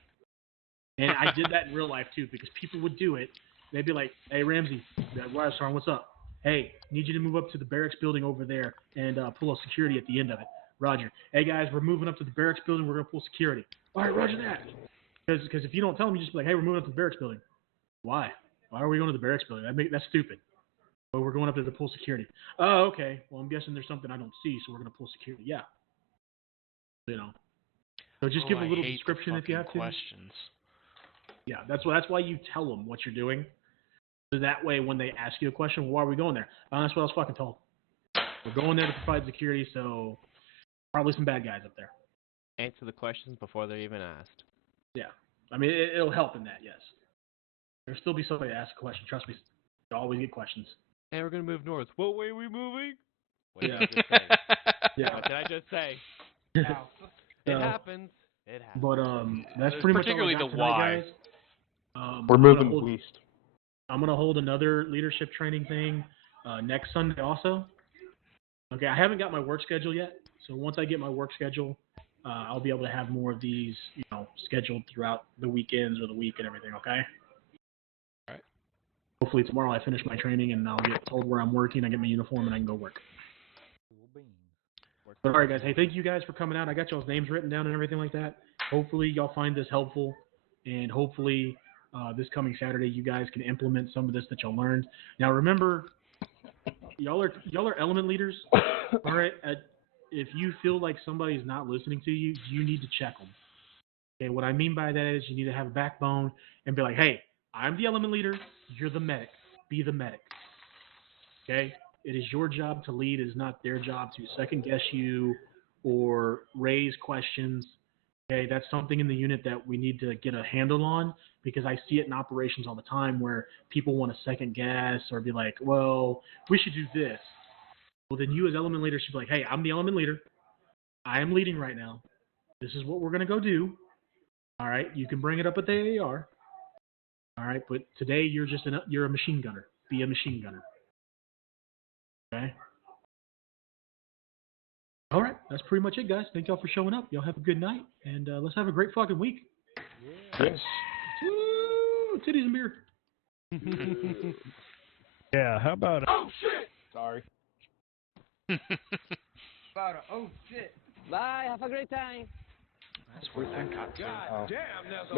And I did that in real life too, because people would do it. They'd be like, hey Ramsey, Wildstorm, what's up? Hey, need you to move up to the barracks building over there and pull a security at the end of it. Roger. Hey guys, we're moving up to the barracks building. We're gonna pull security. All right, Roger that. Because if you don't tell them, you just be like, hey, we're moving up to the barracks building. Why? Why are we going to the barracks building? That's stupid. Well, we're going up there to pull security. Oh, okay. Well, I'm guessing there's something I don't see, so we're going to pull security. Yeah. You know. So just give a little description if you have to. Questions. Yeah, that's why you tell them what you're doing. So that way, when they ask you a question, well, why are we going there? That's what I was fucking told. We're going there to provide security, so probably some bad guys up there. Answer the questions before they're even asked. Yeah. I mean, it'll help in that, yes. There'll still be somebody to ask a question. Trust me, you always get questions. And we're gonna move north. What way are we moving? What Yeah. did I just say? Yeah. What did I just say? It happens. It happens. But that's pretty much all I particularly got the tonight, why. guys. We're moving west. I'm gonna hold another leadership training thing next Sunday also. Okay, I haven't got my work schedule yet, so once I get my work schedule, I'll be able to have more of these, scheduled throughout the weekends or the week and everything. Okay. Right. Hopefully tomorrow I finish my training and I'll get told where I'm working. I get my uniform and I can go work. But all right, guys. Hey, thank you guys for coming out. I got y'all's names written down and everything like that. Hopefully y'all find this helpful, and hopefully this coming Saturday you guys can implement some of this that y'all learned. Now remember, y'all are element leaders. All right. If you feel like somebody's not listening to you, you need to check them. Okay. What I mean by that is you need to have a backbone and be like, hey, I'm the element leader. You're the medic. Be the medic. Okay. It is your job to lead. It is not their job to second guess you or raise questions. Okay, that's something in the unit that we need to get a handle on, because I see it in operations all the time where people want to second guess or be like, well, we should do this. Well, then you as element leader should be like, hey, I'm the element leader. I am leading right now. This is what we're going to go do. All right, you can bring it up at the AAR. All right, but today you're a machine gunner. Be a machine gunner. Okay. All right, that's pretty much it, guys. Thank y'all for showing up. Y'all have a good night, and let's have a great fucking week. Yes. Woo! Titties and beer. Yeah, how about Oh shit! Sorry. Bye. Have a great time. That's where that got to. Oh. Damn, there's Never